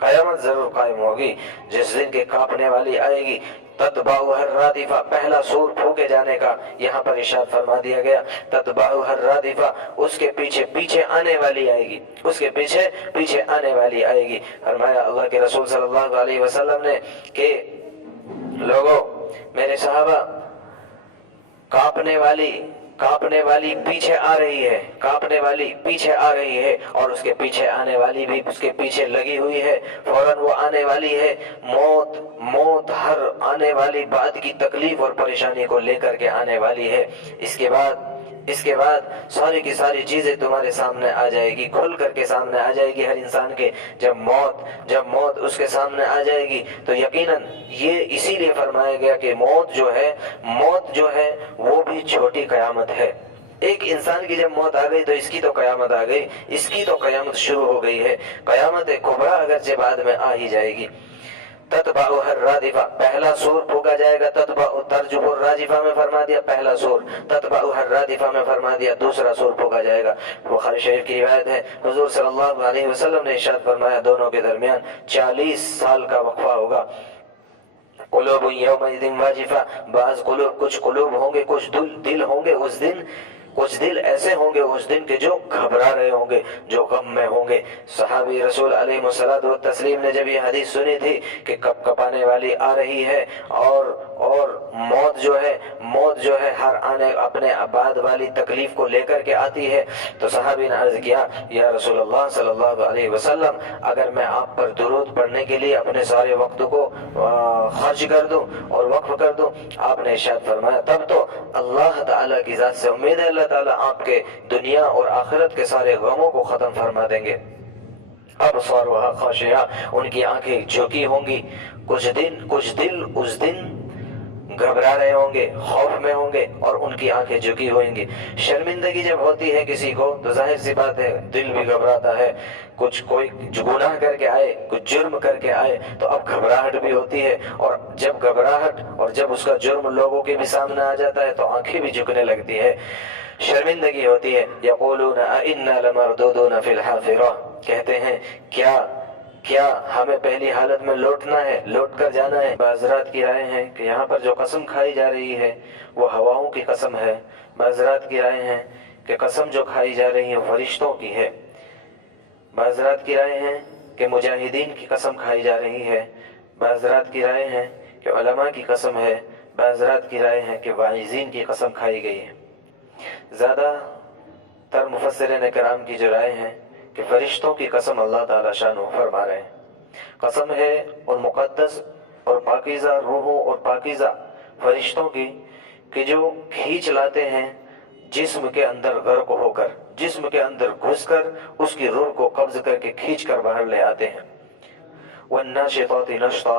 قیامت ضرور قائم ہوگی، جس دن کے کانپنے والی آئے گی۔ تتبعها الرادفہ، پہلا سور پھونکے جانے کا یہاں پر ارشاد فرما دیا گیا، تتبعها الرادفہ، اس کے پیچھے آنے والی آئے گی، اس کے پیچھے آنے والی آئے گی۔ فرمایا اللہ کے رسول صلی اللہ علیہ وسلم نے کہ لوگوں، میرے صحابہ، کانپنے والی پیچھے آ رہی ہے، اور اس کے پیچھے آنے والی بھی اس کے پیچھے لگی ہوئی ہے، فوراً وہ آنے والی ہے۔ موت ہر آنے والی بات کی تکلیف اور پریشانی کو لے کر کے آنے والی ہے۔ اس کے بعد ساری کی ساری چیزیں تمہارے سامنے آ جائے گی، کھل کر کے سامنے آ جائے گی ہر انسان کے۔ جب موت اس کے سامنے آ جائے گی تو یقیناً یہ اسی لیے فرمایا گیا کہ موت جو ہے وہ بھی چھوٹی قیامت ہے۔ ایک انسان کی جب موت آ گئی تو اس کی تو قیامت آ گئی، اس کی تو قیامت شروع ہو گئی ہے۔ قیامت کبریٰ اگرچہ بعد میں آ ہی جائے گی۔ تتبعها الرادفہ، پہلا سور پھونکا جائے گا، ترجف الراجفہ میں فرما دیا پہلا سور، تتبعها الرادفہ میں فرما دیا دوسرا سور پھونکا جائے گا۔ بخاری شریف کی روایت ہے، حضور صلی اللہ علیہ وسلم نے ارشاد فرمایا دونوں کے درمیان 40 سال کا وقفہ ہوگا۔ قلوب یومئذ واجفہ، کچھ قلوب ہوں گے، کچھ دل ہوں گے اس دن کچھ دل ایسے ہوں گے اس دن کے جو گھبرا رہے ہوں گے، جو غم میں ہوں گے۔ صحابی رسول علیہ الصلوۃ والتسلیم نے جب یہ حدیث سنی تھی کہ کپ کپانے والی آ رہی ہے اور موت جو ہے ہر آنے اپنے بعد والی تکلیف کو لے کر کے آتی ہے، تو صحابی نے عرض کیا یا رسول اللہ صلی اللہ علیہ وسلم، اگر میں آپ پر درود پڑھنے کے لیے اپنے سارے وقت کو خرچ کر دوں اور وقف کر دوں؟ آپ نے ارشاد فرمایا تب تو اللہ تعالیٰ کی ذات سے امید ہے اللہ تعالیٰ آپ کے دنیا اور آخرت کے سارے غموں کو ختم فرما دیں گے۔ ابصارها خاشعہ، ان کی آنکھیں جھکی ہوں گی۔ کچھ دل اس دن گھبرا رہے ہوں گے، خوف میں ہوں گے اور ان کی آنکھیں جھکی ہوئیں گی۔ شرمندگی جب ہوتی ہے کسی کو تو ظاہر سی بات ہے دل بھی گھبراتا ہے۔ کوئی گناہ کر کے آئے، کچھ جرم کر کے آئے تو اب گھبراہٹ بھی ہوتی ہے، اور جب گھبراہٹ اور جب اس کا جرم لوگوں کے بھی سامنے آ جاتا ہے تو آنکھیں بھی جھکنے لگتی ہے، شرمندگی ہوتی ہے۔ یقولون انا لمردودون فی الحافرہ، کہتے ہیں کیا ہمیں پہلی حالت میں لوٹنا ہے، لوٹ کر جانا ہے؟ بعض حضرات کی رائے ہیں کہ یہاں پر جو قسم کھائی جا رہی ہے وہ ہواؤں کی قسم ہے، بعض حضرات کی رائے ہیں کہ قسم جو کھائی جا رہی ہے فرشتوں کی ہے، بعض حضرات کی رائے ہیں کہ مجاہدین کی قسم کھائی جا رہی ہے، بعض حضرات کی رائے ہیں کہ علماء کی قسم ہے، بعض حضرات کی رائے ہیں کہ واعظین کی قسم کھائی گئی ہے۔ زیادہ تر مفسرین کرام کی جو رائے ہیں کہ فرشتوں کی قسم اللہ تعالیٰ شانہ فرما رہے ہیں، قسم ہے ان مقدس اور پاکیزہ روحوں اور پاکیزہ فرشتوں کی کہ جو کھینچ لاتے ہیں جسم کے اندر غرق ہو کر، جسم کے اندر گھس کر اس کی روح کو قبض کر کے کھینچ کر باہر لے آتے ہیں۔ والناشطات نشطا،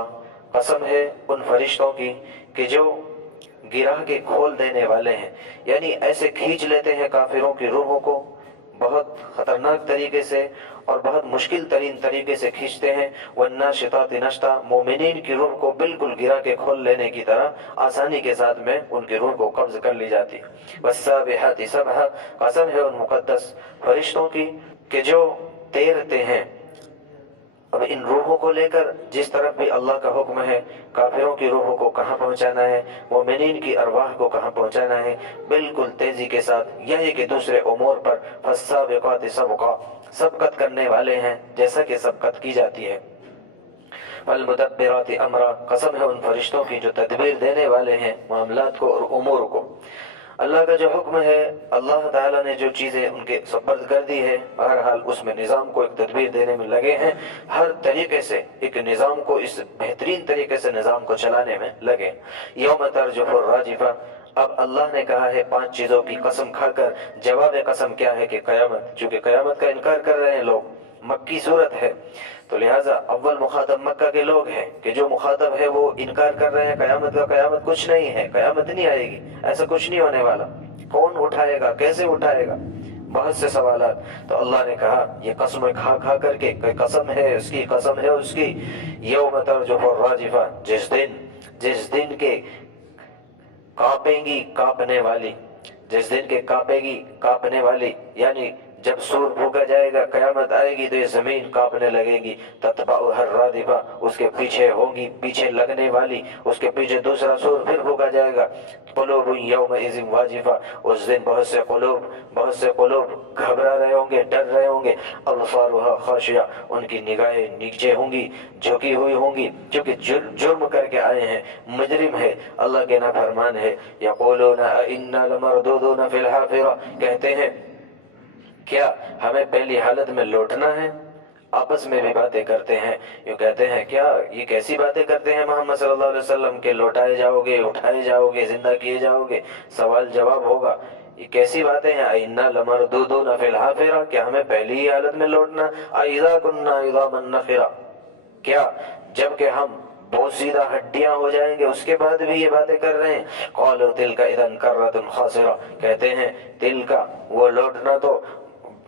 قسم ہے ان فرشتوں کی کہ جو گرہ کے کھول دینے والے ہیں، یعنی ایسے کھینچ لیتے ہیں کافروں کی روحوں کو، بہت خطرناک طریقے سے اور بہت مشکل ترین طریقے سے کھینچتے ہیں۔ والناشطات نشطا، مومنین کی روح کو بالکل گرہ کے کھول لینے کی طرح آسانی کے ساتھ میں ان کی روح کو قبض کر لی جاتی۔ والسابحات سبحا، قسم ہے ان مقدس فرشتوں کی کہ جو تیرتے ہیں اب ان روحوں کو لے کر جس طرف بھی اللہ کا حکم ہے، کافروں کی روحوں کو کہاں پہنچانا ہے، مومنین کی ارواح کو کہاں پہنچانا ہے، بالکل تیزی کے ساتھ یہی کہ دوسرے امور پر فالسابقات سبقا، سبقت کرنے والے ہیں جیسا کہ سبقت کی جاتی ہے۔ والمدبرات امرا، قسم ہے ان فرشتوں کی جو تدبیر دینے والے ہیں معاملات کو اور امور کو۔ اللہ کا جو حکم ہے، اللہ تعالیٰ نے جو چیزیں ان کے سپرد کر دی ہے، بہرحال اس میں نظام کو ایک تدبیر دینے میں لگے ہیں، ہر طریقے سے ایک نظام کو، اس بہترین طریقے سے نظام کو چلانے میں لگے۔ یوم ترجف الراجفہ، اب اللہ نے کہا ہے 5 چیزوں کی قسم کھا کر، جواب قسم کیا ہے کہ قیامت، چونکہ قیامت کا انکار کر رہے ہیں لوگ، مکی صورت ہے تو لہٰذا اول مخاطب مکہ کے لوگ ہیں کہ جو مخاطب ہے وہ انکار کر رہے ہیں قیامت کا، قیامت کچھ نہیں ہے، قیامت نہیں آئے گی، ایسا کچھ نہیں ہونے والا، کون اٹھائے گا، کیسے اٹھائے گا، بہت سے سوالات۔ تو اللہ نے کہا یہ قسم کھا کھا کر کے، قسم ہے اس کی، قسم ہے اس کی، یوم ترجف الراجفہ، جس دن کے کانپیں گی کانپنے والی، جس دن کے کانپے گی کانپنے والی، یعنی جب سور پھونکا جائے گا، قیامت آئے گی تو یہ زمین کانپنے لگے گی۔ تتبعها الرادفہ، اس کے پیچھے ہوگی، پیچھے لگنے والی، اس کے پیچھے دوسرا سور پھر پھونکا جائے گا۔ قلوب یومئذ واجفہ، اس دن بہت سے قلوب گھبرا رہے ہوں گے، ڈر رہے ہوں گے۔ ابصارها خاشعہ، ان کی نگاہیں نیچے ہوں گی، جھکی ہوئی ہوں گی، کیونکہ جرم کر کے آئے ہیں، مجرم ہے، اللہ کے نافرمان ہے۔ یقولون انا لمردودون فی الحافرہ، کہتے ہیں کیا ہمیں پہلی حالت میں لوٹنا ہے؟ آپس میں بھی باتیں کرتے ہیں، یوں کہتے ہیں کیا یہ کیسی باتیں کرتے ہیں محمد صلی اللہ علیہ وسلم کہ لوٹائے جاؤ گے، اٹھائے جاؤ گے، زندہ کیے جاؤ گے، سوال جواب ہوگا، یہ کیسی باتیں ہیں؟ اِنَّا لَمَرْدُودُونَ فِي الْحَافِرَةِ، کیا ہمیں پہلی ہی حالت میں لوٹنا؟ اَإِذَا كُنَّا عِظَامًا نَخِرَةً، کیا جب کہ ہم بوسیدہ ہڈیاں ہو جائیں گے اس کے بعد بھی یہ باتیں کر رہے ہیں؟ قَالُوا تِلْكَ إِذًا كَرَّةٌ خَاسِرَةٌ، کہتے ہیں تِلْكَ وہ لوٹنا تو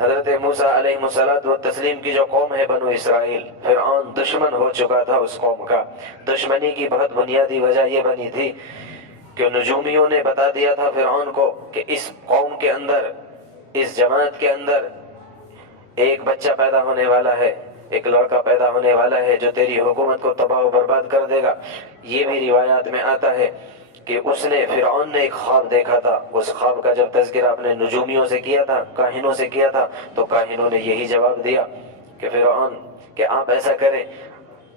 حضرت موسیٰ علیہ الصلوۃ والتسلیم کی جو قوم ہے بنو اسرائیل، فرعون دشمن ہو چکا تھا اس قوم کا۔ دشمنی کی بہت بنیادی وجہ یہ بنی تھی کہ نجومیوں نے بتا دیا تھا فرعون کو کہ اس قوم کے اندر، اس جماعت کے اندر ایک بچہ پیدا ہونے والا ہے، ایک لڑکا پیدا ہونے والا ہے جو تیری حکومت کو تباہ و برباد کر دے گا۔ یہ بھی روایات میں آتا ہے کہ فرعون نے ایک خواب دیکھا تھا۔ اس خواب کا جب تذکرہ اپنے نجومیوں سے کیا تھا، کاہنوں سے کیا تھا، تو کاہنوں نے یہی جواب دیا کہ فرعون کہ آپ ایسا کریں،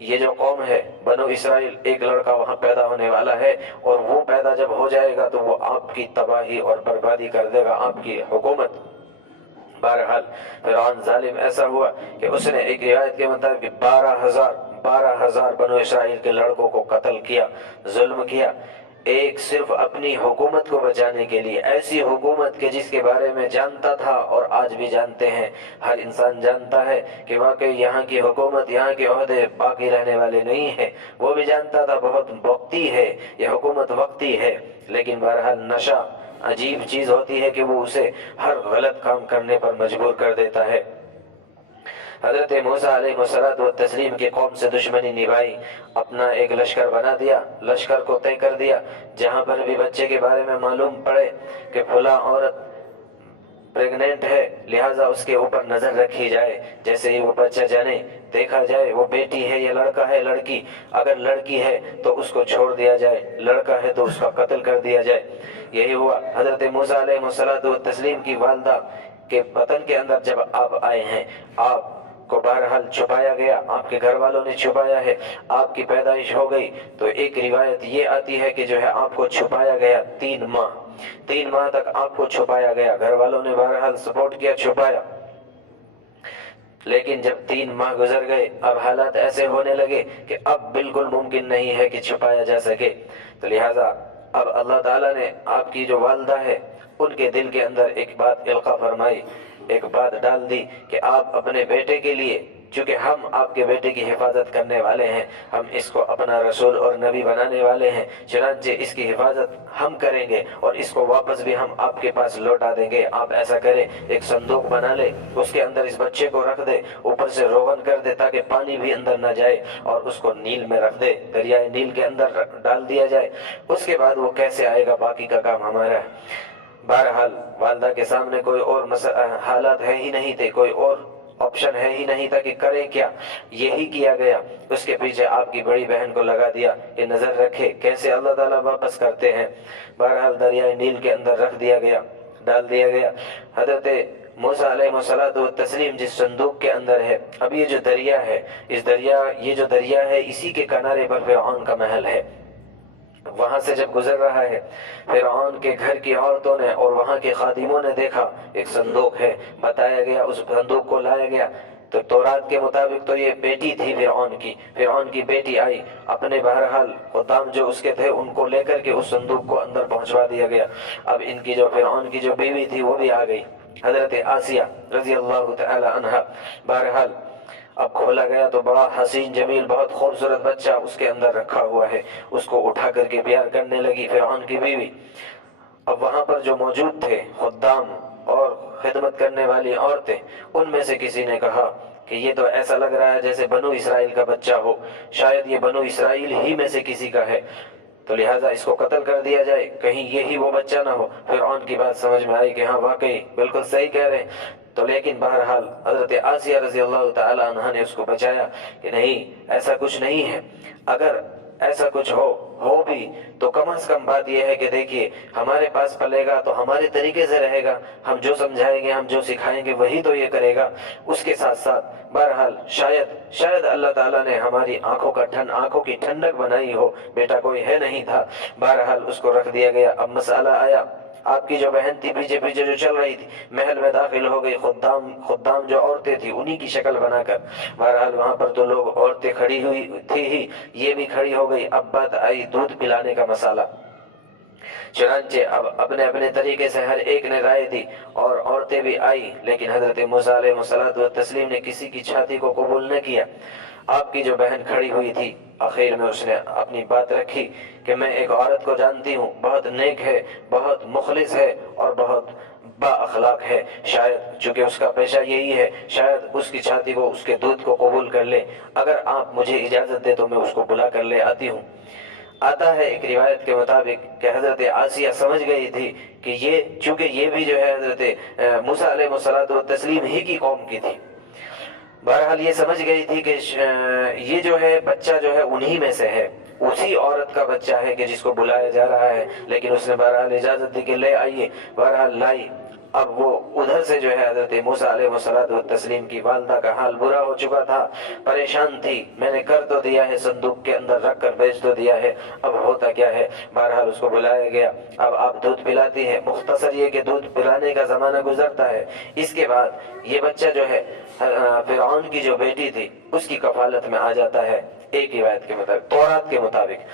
یہ جو قوم ہے بنو اسرائیل، ایک لڑکا وہاں پیدا ہونے والا ہے، اور وہ پیدا جب ہو جائے گا تو وہ آپ کی تباہی اور بربادی کر دے گا، آپ کی حکومت۔ بہرحال فرعون ظالم ایسا ہوا کہ اس نے ایک روایت کے مطابق 12,000 بنو اسرائیل کے لڑکوں کو قتل کیا، ظلم کیا، ایک صرف اپنی حکومت کو بچانے کے لیے، ایسی حکومت کے جس کے بارے میں جانتا تھا اور آج بھی جانتے ہیں، ہر انسان جانتا ہے کہ واقعی یہاں کی حکومت، یہاں کے عہدے باقی رہنے والے نہیں ہیں۔ وہ بھی جانتا تھا بہت وقتی ہے، یہ حکومت وقتی ہے، لیکن بہرحال نشہ عجیب چیز ہوتی ہے کہ وہ اسے ہر غلط کام کرنے پر مجبور کر دیتا ہے۔ حضرت موسیٰ علیہ الصلوۃ والتسلیم کی قوم سے دشمنی نبھائی، اپنا ایک لشکر بنا دیا، لشکر کو طے کر دیا، جہاں پر بھی بچے کے بارے میں معلوم پڑے کہ فلاں عورت پریگننٹ ہے، لہٰذا اس کے اوپر نظر رکھی جائے، جیسے ہی وہ بچہ جانے دیکھا جائے وہ بیٹی ہے یا لڑکا ہے، لڑکی، اگر لڑکی ہے تو اس کو چھوڑ دیا جائے، لڑکا ہے تو اس کا قتل کر دیا جائے۔ یہی ہوا حضرت موسیٰ علیہ الصلوۃ والتسلیم کی والدہ کے وطن کے اندر جب آپ آئے ہیں، آپ کو بہرحال چھپایا گیا، آپ کے گھر والوں نے چھپایا ہے، آپ کی پیدائش ہو گئی تو ایک روایت یہ آتی ہے کہ جو ہے آپ کو چھپایا گیا 3 ماہ تک آپ کو چھپایا گیا، گھر والوں نے بہرحال سپورٹ کیا، چھپایا، لیکن جب 3 ماہ گزر گئے اب حالات ایسے ہونے لگے کہ اب بالکل ممکن نہیں ہے کہ چھپایا جا سکے، تو لہٰذا اب اللہ تعالیٰ نے آپ کی جو والدہ ہے ان کے دل کے اندر ایک بات القاء فرمائی، ایک بات ڈال دی کہ آپ اپنے بیٹے کے لیے، چونکہ ہم آپ کے بیٹے کی حفاظت کرنے والے ہیں، ہم اس کو اپنا رسول اور نبی بنانے والے ہیں، چنانچہ اس کی حفاظت ہم کریں گے اور اس کو واپس بھی ہم آپ کے پاس لوٹا دیں گے۔ آپ ایسا کریں، ایک صندوق بنا لے، اس کے اندر اس بچے کو رکھ دے، اوپر سے روغن کر دے تاکہ پانی بھی اندر نہ جائے، اور اس کو نیل میں رکھ دے، دریائے نیل کے اندر ڈال دیا جائے، اس کے بعد وہ کیسے آئے گا باقی کا کام ہمارا ہے۔ بہرحال والدہ کے سامنے کوئی اور حالات ہے ہی نہیں تھے، کوئی اور آپشن ہے ہی نہیں تھا کہ کرے کیا، یہی کیا گیا۔ اس کے پیچھے آپ کی بڑی بہن کو لگا دیا کہ نظر رکھے کیسے اللہ تعالیٰ واپس کرتے ہیں۔ بہرحال دریائے نیل کے اندر رکھ دیا گیا، ڈال دیا گیا۔ حضرت موسیٰ علیہ الصلوۃ والتسلیم جس صندوق کے اندر ہے، اب یہ جو دریا ہے، یہ جو دریا ہے اسی کے کنارے پر فرعون کا محل ہے۔ وہاں سے جب گزر رہا ہے، فرعون کے گھر کی عورتوں نے اور وہاں کے خادموں نے دیکھا ایک صندوق ہے، بتایا گیا، اس صندوق کو لایا گیا، تو تورات کے مطابق تو یہ بیٹی تھی فرعون کی بیٹی آئی، اپنے بہرحال خدام جو اس کے تھے ان کو لے کر کے اس صندوق کو اندر پہنچوا دیا گیا۔ اب ان کی جو فرعون کی جو بیوی تھی وہ بھی آ گئی، حضرت آسیہ رضی اللہ تعالی عنہا۔ بہرحال اب کھولا گیا تو بڑا حسین جمیل، بہت خوبصورت بچہ اس کے اندر رکھا ہوا ہے، اس کو اٹھا کر کے پیار کرنے لگی فرعون کی بیوی۔ اب وہاں پر جو موجود تھے خدام اور خدمت کرنے والی عورتیں، ان میں سے کسی نے کہا کہ یہ تو ایسا لگ رہا ہے جیسے بنو اسرائیل کا بچہ ہو، شاید یہ بنو اسرائیل ہی میں سے کسی کا ہے، تو لہٰذا اس کو قتل کر دیا جائے، کہیں یہی وہ بچہ نہ ہو۔ فرعون کی بات سمجھ میں آئی کہ ہاں واقعی بالکل صحیح کہہ رہے ہیں، تو لیکن بہرحال حضرت آسیہ رضی اللہ تعالی عنہ نے اس کو بچایا کہ نہیں، ایسا کچھ نہیں ہے، اگر ایسا کچھ ہو بھی تو کم از کم بات یہ ہے کہ دیکھیے ہمارے پاس پلے گا تو ہمارے طریقے سے رہے گا، ہم جو سمجھائیں گے، ہم جو سکھائیں گے وہی تو یہ کرے گا۔ اس کے ساتھ ساتھ بہرحال شاید اللہ تعالیٰ نے ہماری آنکھوں کی ٹھنڈک بنائی ہو، بیٹا کوئی ہے نہیں تھا۔ بہرحال اس کو رکھ دیا گیا۔ اب مسئلہ آیا، آپ کی جو بہن تھی پیچھے جو چل رہی تھی، محل میں داخل ہو گئی، خدام جو عورتیں تھی انہی کی شکل بنا کر، بہرحال وہاں پر تو لوگ، عورتیں کھڑی ہوئی تھی ہی، یہ بھی کھڑی ہو گئی۔ اب بات آئی دودھ پلانے کا مسئلہ، چنانچہ اب اپنے طریقے سے ہر ایک نے رائے دی اور عورتیں بھی آئی، لیکن حضرت موسیٰ علیہ الصلوۃ والتسلیم نے کسی کی چھاتی کو قبول نہ کیا۔ آپ کی جو بہن کھڑی ہوئی تھی، آخر میں اس نے اپنی بات رکھی کہ میں ایک عورت کو جانتی ہوں، بہت نیک ہے، بہت مخلص ہے اور بہت با اخلاق ہے، شاید چونکہ اس کا پیشہ یہی ہے، شاید اس کی چھاتی کو اس کے دودھ کو قبول کر لے، اگر آپ مجھے اجازت دے تو میں اس کو بلا کر لے آتی ہوں۔ آتا ہے ایک روایت کے مطابق کہ حضرت آسیہ سمجھ گئی تھی کہ چونکہ یہ بھی جو ہے حضرت موسیٰ علیہ السلام ہی کی قوم کی تھی، بہرحال یہ سمجھ گئی تھی کہ یہ جو ہے بچہ جو ہے انہی میں سے ہے، اسی عورت کا بچہ ہے کہ جس کو بلایا جا رہا ہے، لیکن اس نے بہرحال اجازت دی کہ لے آئیے، بہرحال لائی۔ اب وہ ادھر سے جو ہے حضرت موسیٰ علیہ السلام کی والدہ کا حال برا ہو چکا تھا، پریشان تھی، میں نے کر تو دیا ہے، صندوق کے اندر رکھ کر بیچ تو دیا ہے، اب ہوتا کیا ہے؟ بہرحال اس کو بلایا گیا، اب آپ دودھ پلاتی ہیں، مختصر یہ کہ دودھ پلانے کا زمانہ گزرتا ہے، اس کے بعد یہ بچہ جو ہے فرعون کی جو بیٹی تھی اس کی کفالت میں آ جاتا ہے، ایک روایت کے مطابق، تورات کے مطابق،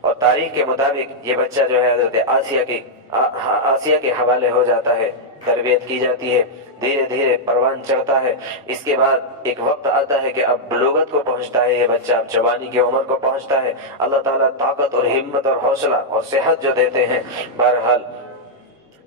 اور تاریخ کے مطابق یہ بچہ جو ہے حضرت آسیہ کے حوالے ہو جاتا ہے، تربیت کی جاتی ہے، دھیرے دھیرے پروان چڑھتا ہے۔ اس کے بعد ایک وقت آتا ہے کہ اب بلوغت کو پہنچتا ہے یہ بچہ، اب جوانی کی عمر کو پہنچتا ہے، اللہ تعالیٰ طاقت اور ہمت اور حوصلہ اور صحت جو دیتے ہیں، بہرحال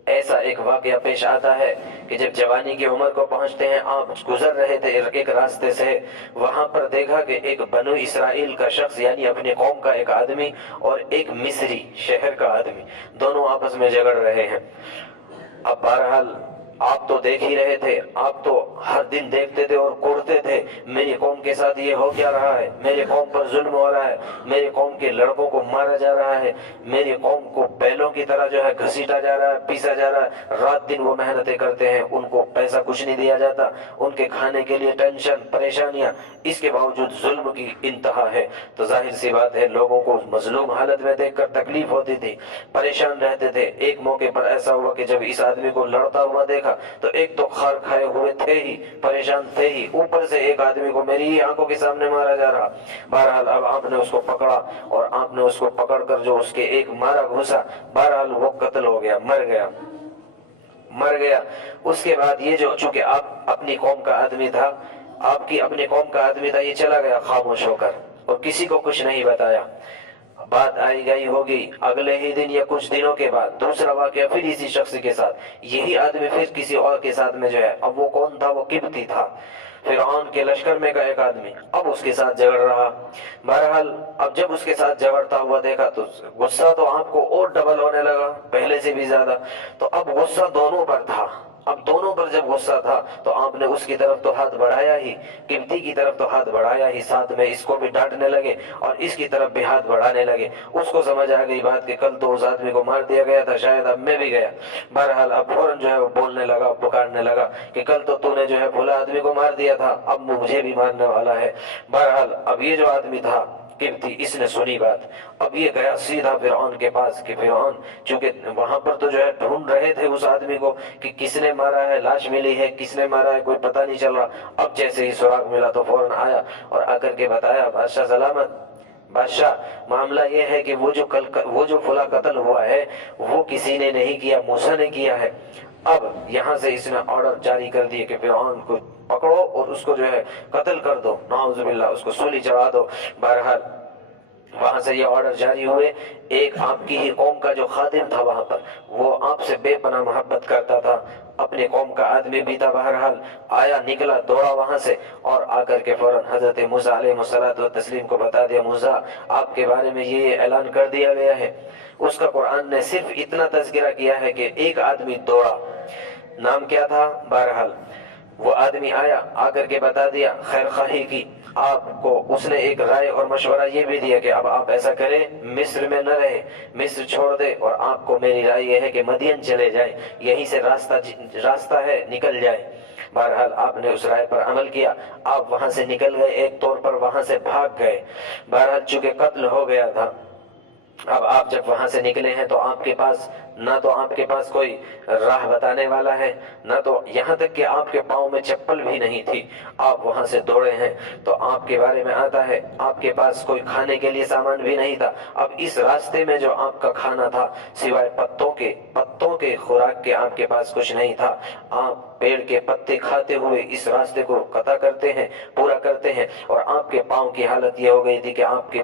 ایسا ایک واقعہ پیش آتا ہے کہ جب جوانی کی عمر کو پہنچتے ہیں، آپ گزر رہے تھے ایک راستے سے، وہاں پر دیکھا کہ ایک بنو اسرائیل کا شخص یعنی اپنے قوم کا ایک آدمی اور ایک مصری شہر کا آدمی، دونوں آپس میں جھگڑ رہے ہیں۔ اب بہرحال آپ تو دیکھ ہی رہے تھے، آپ تو ہر دن دیکھتے تھے اور کوڑتے تھے، میری قوم کے ساتھ یہ ہو کیا رہا ہے، میری قوم پر ظلم ہو رہا ہے، میری قوم کے لڑکوں کو مارا جا رہا ہے، میری قوم کو بیلوں کی طرح جو ہے گھسیٹا جا رہا ہے، پیسا جا رہا ہے، رات دن وہ محنتیں کرتے ہیں، ان کو پیسہ کچھ نہیں دیا جاتا، ان کے کھانے کے لیے ٹینشن پریشانیاں، اس کے باوجود ظلم کی انتہا ہے۔ تو ظاہر سی بات ہے لوگوں کو مظلوم حالت میں دیکھ کر تکلیف ہوتی تھی، پریشان رہتے تھے۔ ایک موقع پر ایسا ہوا کہ جب اس آدمی کو لڑتا ہوا دیکھا تو ایک تو خار کھائے ہوئے تھے ہی، پریشان تھے ہی، اوپر سے ایک آدمی کو میری ہی آنکھوں کے سامنے مارا جا رہا۔ بہرحال اب آپ نے اس کو پکڑا اور آپ نے اس کو پکڑ کر جو اس کے ایک مارا گھسا، بہرحال وہ قتل ہو گیا، مر گیا۔ اس کے بعد یہ جو چونکہ آپ اپنی قوم کا آدمی تھا، آپ کی اپنی قوم کا آدمی تھا، یہ چلا گیا خاموش ہو کر اور کسی کو کچھ نہیں بتایا۔ بات آئی گئی ہوگی، اگلے ہی دن یا کچھ دنوں کے بعد دوسرا واقعہ پھر اسی شخص کے ساتھ، یہی آدمی پھر کسی اور کے ساتھ میں جو ہے، اب وہ کون تھا؟ وہ قبطی تھا، فرعون کے لشکر میں کا ایک آدمی، اب اس کے ساتھ جھگڑ رہا۔ بہرحال اب جب اس کے ساتھ جھگڑتا ہوا دیکھا تو غصہ تو آپ کو اور ڈبل ہونے لگا، پہلے سے بھی زیادہ، تو اب غصہ دونوں پر تھا۔ اب دونوں پر جب غصہ تھا تو آپ نے اس کی طرف تو ہاتھ بڑھایا ہی، قبطی کی طرف تو ہاتھ بڑھایا ہی، ساتھ میں اس کو بھی ڈانٹنے لگے اور اس کی طرف بھی ہاتھ بڑھانے لگے۔ اس کو سمجھ آ گئی بات کہ کل تو اس آدمی کو مار دیا گیا تھا، شاید اب میں بھی گیا۔ بہرحال اب فوراً جو ہے وہ بولنے لگا، پکارنے لگا کہ کل تو نے جو ہے بھلا آدمی کو مار دیا تھا، اب مجھے بھی مارنے والا ہے۔ بہرحال اب یہ جو آدمی تھا قبطی، اس نے سنی بات، اب یہ گیا سیدھا فرعون کے پاس کہ فرعون، چونکہ وہاں پر تو جو ہے ڈھونڈ رہے تھے اس آدمی کو کہ کس نے مارا ہے، لاش ملی ہے، کس نے مارا ہے کوئی پتہ نہیں چل رہا۔ اب جیسے ہی سراغ ملا تو فوراً آیا اور آ کر کے بتایا، بادشاہ سلامت، بادشاہ معاملہ یہ ہے کہ وہ جو فلاں قتل ہوا ہے وہ کسی نے نہیں کیا، موسیٰ نے کیا ہے۔ اب یہاں سے اس نے آرڈر جاری کر دیے کہ فرعون کو پکڑو اور اس کو جو ہے قتل کر دو، نعوذ باللہ، اس کو سولی چڑھا دو۔ بہرحال وہاں سے یہ آرڈر جاری ہوئے۔ ایک آپ کی ہی قوم کا جو خادم تھا وہاں پر، وہ آپ سے بے پناہ محبت کرتا تھا، اپنے قوم کا آدمی بھی تھا، بہرحال آیا، نکلا، دوڑا وہاں سے اور آ کر کے فوراً حضرت موسیٰ علیہ السلام کو بتا دیا، موسیٰ آپ کے بارے میں یہ اعلان کر دیا گیا ہے۔ اس کا قرآن نے صرف اتنا تذکرہ کیا ہے کہ ایک آدمی دوڑا، نام کیا تھا؟ بہرحال وہ آدمی آیا، آ کر کے بتا دیا، خیر خواہی کی آپ کو، اس نے ایک رائے اور مشورہ یہ بھی دیا کہ اب آپ ایسا کریں، مصر میں نہ رہے، مصر چھوڑ دے، اور آپ کو میری رائے یہ ہے کہ مدین چلے جائیں، یہیں سے راستہ ہے، نکل جائے۔ بہرحال آپ نے اس رائے پر عمل کیا، آپ وہاں سے نکل گئے، ایک طور پر وہاں سے بھاگ گئے۔ بہرحال چونکہ قتل ہو گیا تھا، اب آپ جب وہاں سے نکلے ہیں تو آپ کے پاس کوئی راہ بتانے والا ہے، نہ تو یہاں تک کہ آپ کے پاؤں میں چپل بھی نہیں تھی، آپ وہاں سے دوڑے ہیں۔ تو آپ کے بارے میں آتا ہے آپ کے پاس کوئی کھانے کے لیے سامان بھی نہیں تھا۔ اب اس راستے میں جو آپ کا کھانا تھا سوائے پتوں کے خوراک کے آپ کے پاس کچھ نہیں تھا۔ آپ پیڑ کے پتے کھاتے ہوئے اس راستے کو قطع کرتے ہیں، پورا کرتے ہیں، اور آپ کے پاؤں کی حالت یہ ہو گئی تھی کہ آپ کے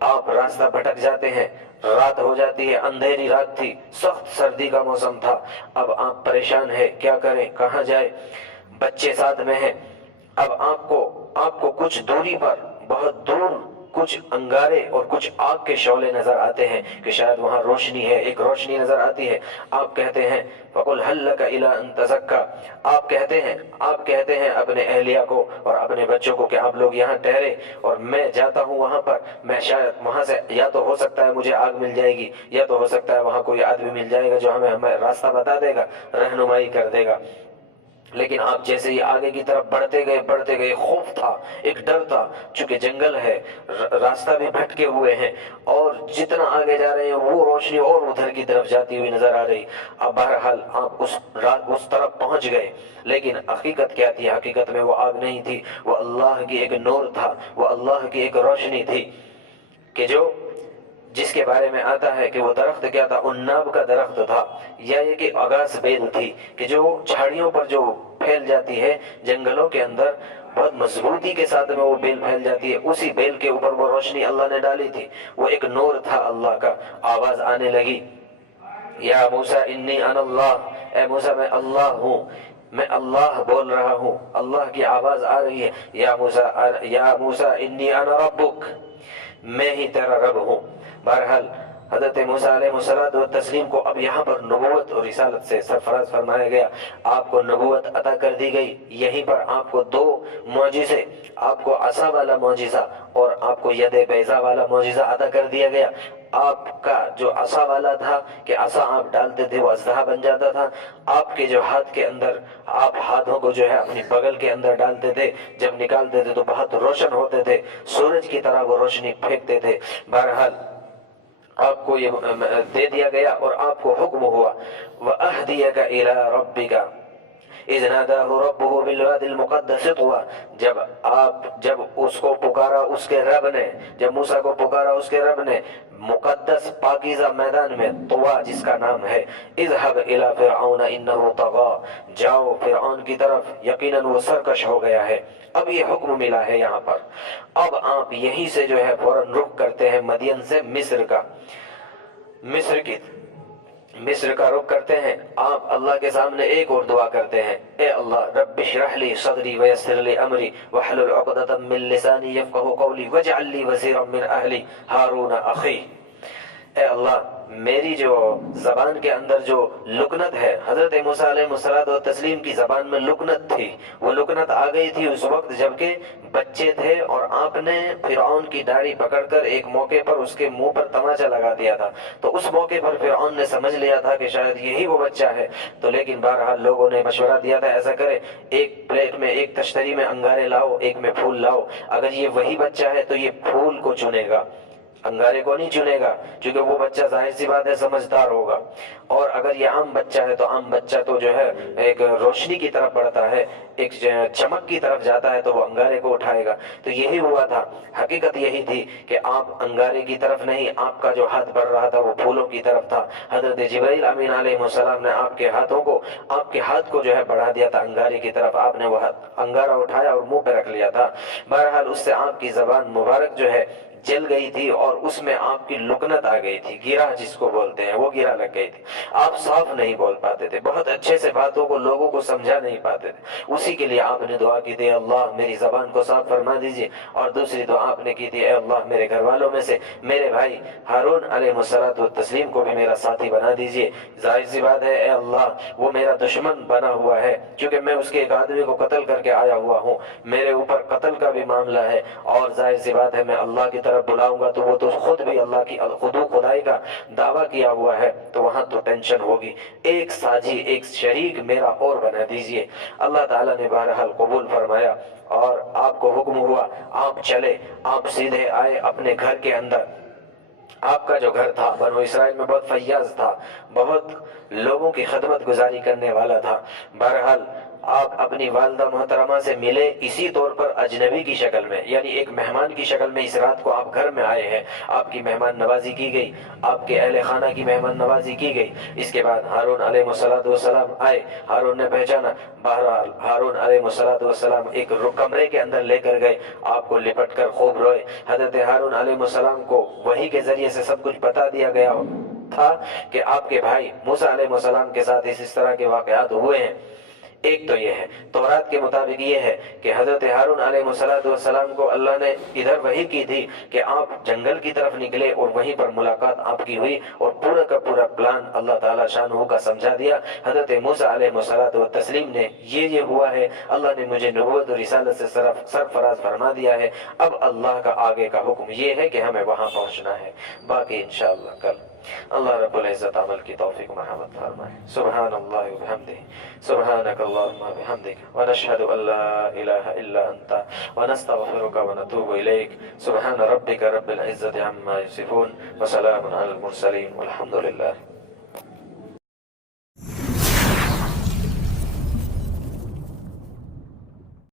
آپ راستہ بھٹک جاتے ہیں، رات ہو جاتی ہے، اندھیری رات تھی، سخت سردی کا موسم تھا، اب آپ پریشان ہیں، کیا کریں، کہاں جائیں، بچے ساتھ میں ہیں۔ اب آپ کو کچھ دوری پر، بہت دور کچھ انگارے اور کچھ آگ کے شعلے نظر آتے ہیں کہ شاید وہاں روشنی ہے، ایک روشنی نظر آتی ہے۔ آپ کہتے ہیں فَقُلْ هَلْ لَكَ إِلَىٰ أَن تَزَكَّىٰ، آپ کہتے ہیں اپنے اہلیہ کو اور اپنے بچوں کو کہ آپ لوگ یہاں ٹھہرے اور میں جاتا ہوں وہاں پر، میں شاید وہاں سے یا تو ہو سکتا ہے مجھے آگ مل جائے گی، یا تو ہو سکتا ہے وہاں کوئی آدمی مل جائے گا جو ہمیں راستہ بتا دے گا، رہنمائی کر دے گا۔ لیکن آپ جیسے ہی آگے کی طرف بڑھتے گئے، خوف تھا، ایک ڈر تھا، چونکہ جنگل ہے، راستہ بھی بھٹکے ہوئے ہیں، اور جتنا آگے جا رہے ہیں وہ روشنی اور ادھر کی طرف جاتی ہوئی نظر آ رہی۔ اب بہرحال آپ اس طرف پہنچ گئے، لیکن حقیقت کیا تھی؟ حقیقت میں وہ آگ نہیں تھی، وہ اللہ کی ایک نور تھا، وہ اللہ کی ایک روشنی تھی کہ جس کے بارے میں آتا ہے کہ وہ درخت کیا تھا؟ عناب کا درخت تھا، یا یہ کہ اگاس بیل تھی کہ جو جھاڑیوں پر جو پھیل جاتی ہے جنگلوں کے اندر، بہت مضبوطی کے ساتھ میں وہ بیل پھیل جاتی ہے، اسی بیل کے اوپر وہ روشنی اللہ نے ڈالی تھی، وہ ایک نور تھا اللہ کا۔ آواز آنے لگی، یا موسیٰ انی انا اللہ، اے موسیٰ میں اللہ ہوں، میں اللہ بول رہا ہوں، اللہ کی آواز آ رہی ہے، یا موسیٰ انی انا ربک، میں ہی تیرا رب ہوں۔ بہرحال حضرت موسیٰ علیہ السلام کو اب یہاں پر نبوت اور رسالت سے سرفراز فرمایا گیا، آپ کو نبوت عطا کر دی گئی۔ یہیں پر آپ کو دو معجزے، آپ کو عصا والا معجزہ اور آپ کو ید بیضا والا معجزہ عطا کر دیا گیا۔ آپ کا جو عصا والا تھا کہ عصا آپ ڈالتے تھے وہ اژدہا بن جاتا تھا، آپ کے جو ہاتھ کے اندر، آپ ہاتھوں کو جو ہے اپنی بغل کے اندر ڈالتے تھے، جب نکالتے تھے تو بہت روشن ہوتے تھے، سورج کی طرح وہ روشنی پھینکتے تھے۔ بہرحال آپ کو یہ دے دیا گیا اور آپ کو حکم ہوا وَأَهْدِيَكَ إِلَىٰ رَبِّكَ اذ ناداہ ربہ بالواد المقدس طویٰ، جب اس کو پکارا اس کے رب نے، جب موسیٰ کو پکارا اس کے رب نے مقدس پاکیزہ میدان میں طویٰ جس کا نام ہے، اذهب إلى فرعون إنه طغى، جاؤ فرعون کی طرف، یقیناً وہ سرکش ہو گیا ہے۔ اب یہ حکم ملا ہے یہاں پر، اب آپ یہیں سے جو ہے فوراً رخ کرتے ہیں مدین سے مصر کا رخ کرتے ہیں۔ آپ اللہ کے سامنے ایک اور دعا کرتے ہیں، اے اللہ رب اشرح لی صدری ویسر لی امری واحلل عقدۃ من لسانی یفقہوا قولی واجعل لی وزیرا من اہلی ہارون اخی۔ اے اللہ میری جو زبان کے اندر جو لکنت ہے، حضرت موسیٰ علیہ السلام کی زبان میں لکنت تھی، وہ لکنت آ گئی تھی اس وقت جبکہ بچے تھے اور آپ نے فرعون کی داڑھی پکڑ کر ایک موقع پر اس کے منہ پر تماچا لگا دیا تھا، تو اس موقع پر فرعون نے سمجھ لیا تھا کہ شاید یہی وہ بچہ ہے۔ تو لیکن بہرحال لوگوں نے مشورہ دیا تھا ایسا کرے، ایک پلیٹ میں، ایک تشتری میں انگارے لاؤ، ایک میں پھول لاؤ، اگر یہ وہی بچہ ہے تو یہ پھول کو چنے گا، انگارے کو نہیں چنے گا، کیونکہ وہ بچہ ظاہر سی بات ہے سمجھدار ہوگا، اور اگر یہ عام بچہ ہے تو عام بچہ تو جو ہے ایک روشنی کی طرف بڑھتا ہے، ایک چمک کی طرف جاتا ہے تو وہ انگارے کو اٹھائے گا۔ تو یہی ہوا تھا، حقیقت یہی تھی کہ آپ انگارے کی طرف نہیں، آپ کا جو ہاتھ بڑھ رہا تھا وہ پھولوں کی طرف تھا۔ حضرت جبرائیل امین علیہ السلام نے آپ کے ہاتھ کو جو ہے بڑھا دیا تھا انگارے کی طرف، آپ نے وہ انگارہ اٹھایا اور منہ پہ رکھ لیا تھا۔ بہرحال اس سے آپ کی زبان مبارک جو ہے جل گئی تھی اور اس میں آپ کی لکنت آ گئی تھی، گرہ جس کو بولتے ہیں، وہ گرہ لگ گئی تھی، آپ صاف نہیں بول پاتے تھے، بہت اچھے سے باتوں کو لوگوں کو سمجھا نہیں پاتے تھے۔ اسی کے لیے آپ نے دعا کی تھی اللہ میری زبان کو صاف فرما دیجیے، اور دوسری دعا آپ نے کی تھی اے اللہ میرے گھر والوں میں سے میرے بھائی ہارون علیہ السلام کو بھی میرا ساتھی بنا دیجیے۔ ظاہر سی بات ہے اے اللہ وہ میرا دشمن بنا ہوا ہے، کیونکہ میں اس کے ایک آدمی کو قتل کر کے آیا ہوا ہوں، میرے اوپر قتل کا بھی معاملہ ہے، اور ظاہر سی بات ہے میں اللہ کی طرف بلاؤں گا تو وہ تو خود بھی اللہ کی خدائی کا دعویٰ کیا ہوا ہے، تو وہاں تو ٹینشن ہوگی، ایک ساجی ایک شریک میرا اور بنا دیجئے۔ اللہ تعالیٰ نے بہرحال قبول فرمایا اور آپ کو حکم ہوا، آپ چلے، آپ سیدھے آئے اپنے گھر کے اندر۔ آپ کا جو گھر تھا بنو اسرائیل میں بہت فیاض تھا، بہت لوگوں کی خدمت گزاری کرنے والا تھا۔ بہرحال آپ اپنی والدہ محترمہ سے ملے اسی طور پر اجنبی کی شکل میں، یعنی ایک مہمان کی شکل میں اس رات کو آپ گھر میں آئے ہیں، آپ کی مہمان نوازی کی گئی، آپ کے اہل خانہ کی مہمان نوازی کی گئی۔ اس کے بعد ہارون علیہ السلام آئے، ہارون نے پہچانا، بہرحال ہارون علیہ السلام ایک کمرے کے اندر لے کر گئے، آپ کو لپٹ کر خوب روئے۔ حضرت ہارون علیہ السلام کو وحی کے ذریعے سے سب کچھ بتا دیا گیا تھا کہ آپ کے بھائی موسیٰ علیہ السلام کے ساتھ اس طرح کے واقعات ہوئے ہیں۔ ایک تو یہ ہے، تورات کے مطابق یہ ہے کہ حضرت ہارون علیہ السلام کو اللہ نے ادھر وحی کی تھی کہ آپ جنگل کی طرف نکلے اور وہیں پر ملاقات آپ کی ہوئی، اور پورا کا پورا پلان اللہ تعالیٰ شانہ کا سمجھا دیا۔ حضرت موسیٰ علیہ السلام نے یہ ہوا ہے، اللہ نے مجھے نبوت اور رسالت سے سرفراز فرما دیا ہے، اب اللہ کا آگے کا حکم یہ ہے کہ ہمیں وہاں پہنچنا ہے، باقی انشاءاللہ کل اللہ رب العزت عمل کی توفیق مرحمت فرمائے۔ سبحان اللہ وبحمدہ، سبحانک اللہم وبحمدک، ونشہد ان لا الہ الا انت، ونستغفرک ونتوب الیک۔ سبحان ربک رب العزت عما یصفون، وسلام علی المرسلین، والحمد للہ۔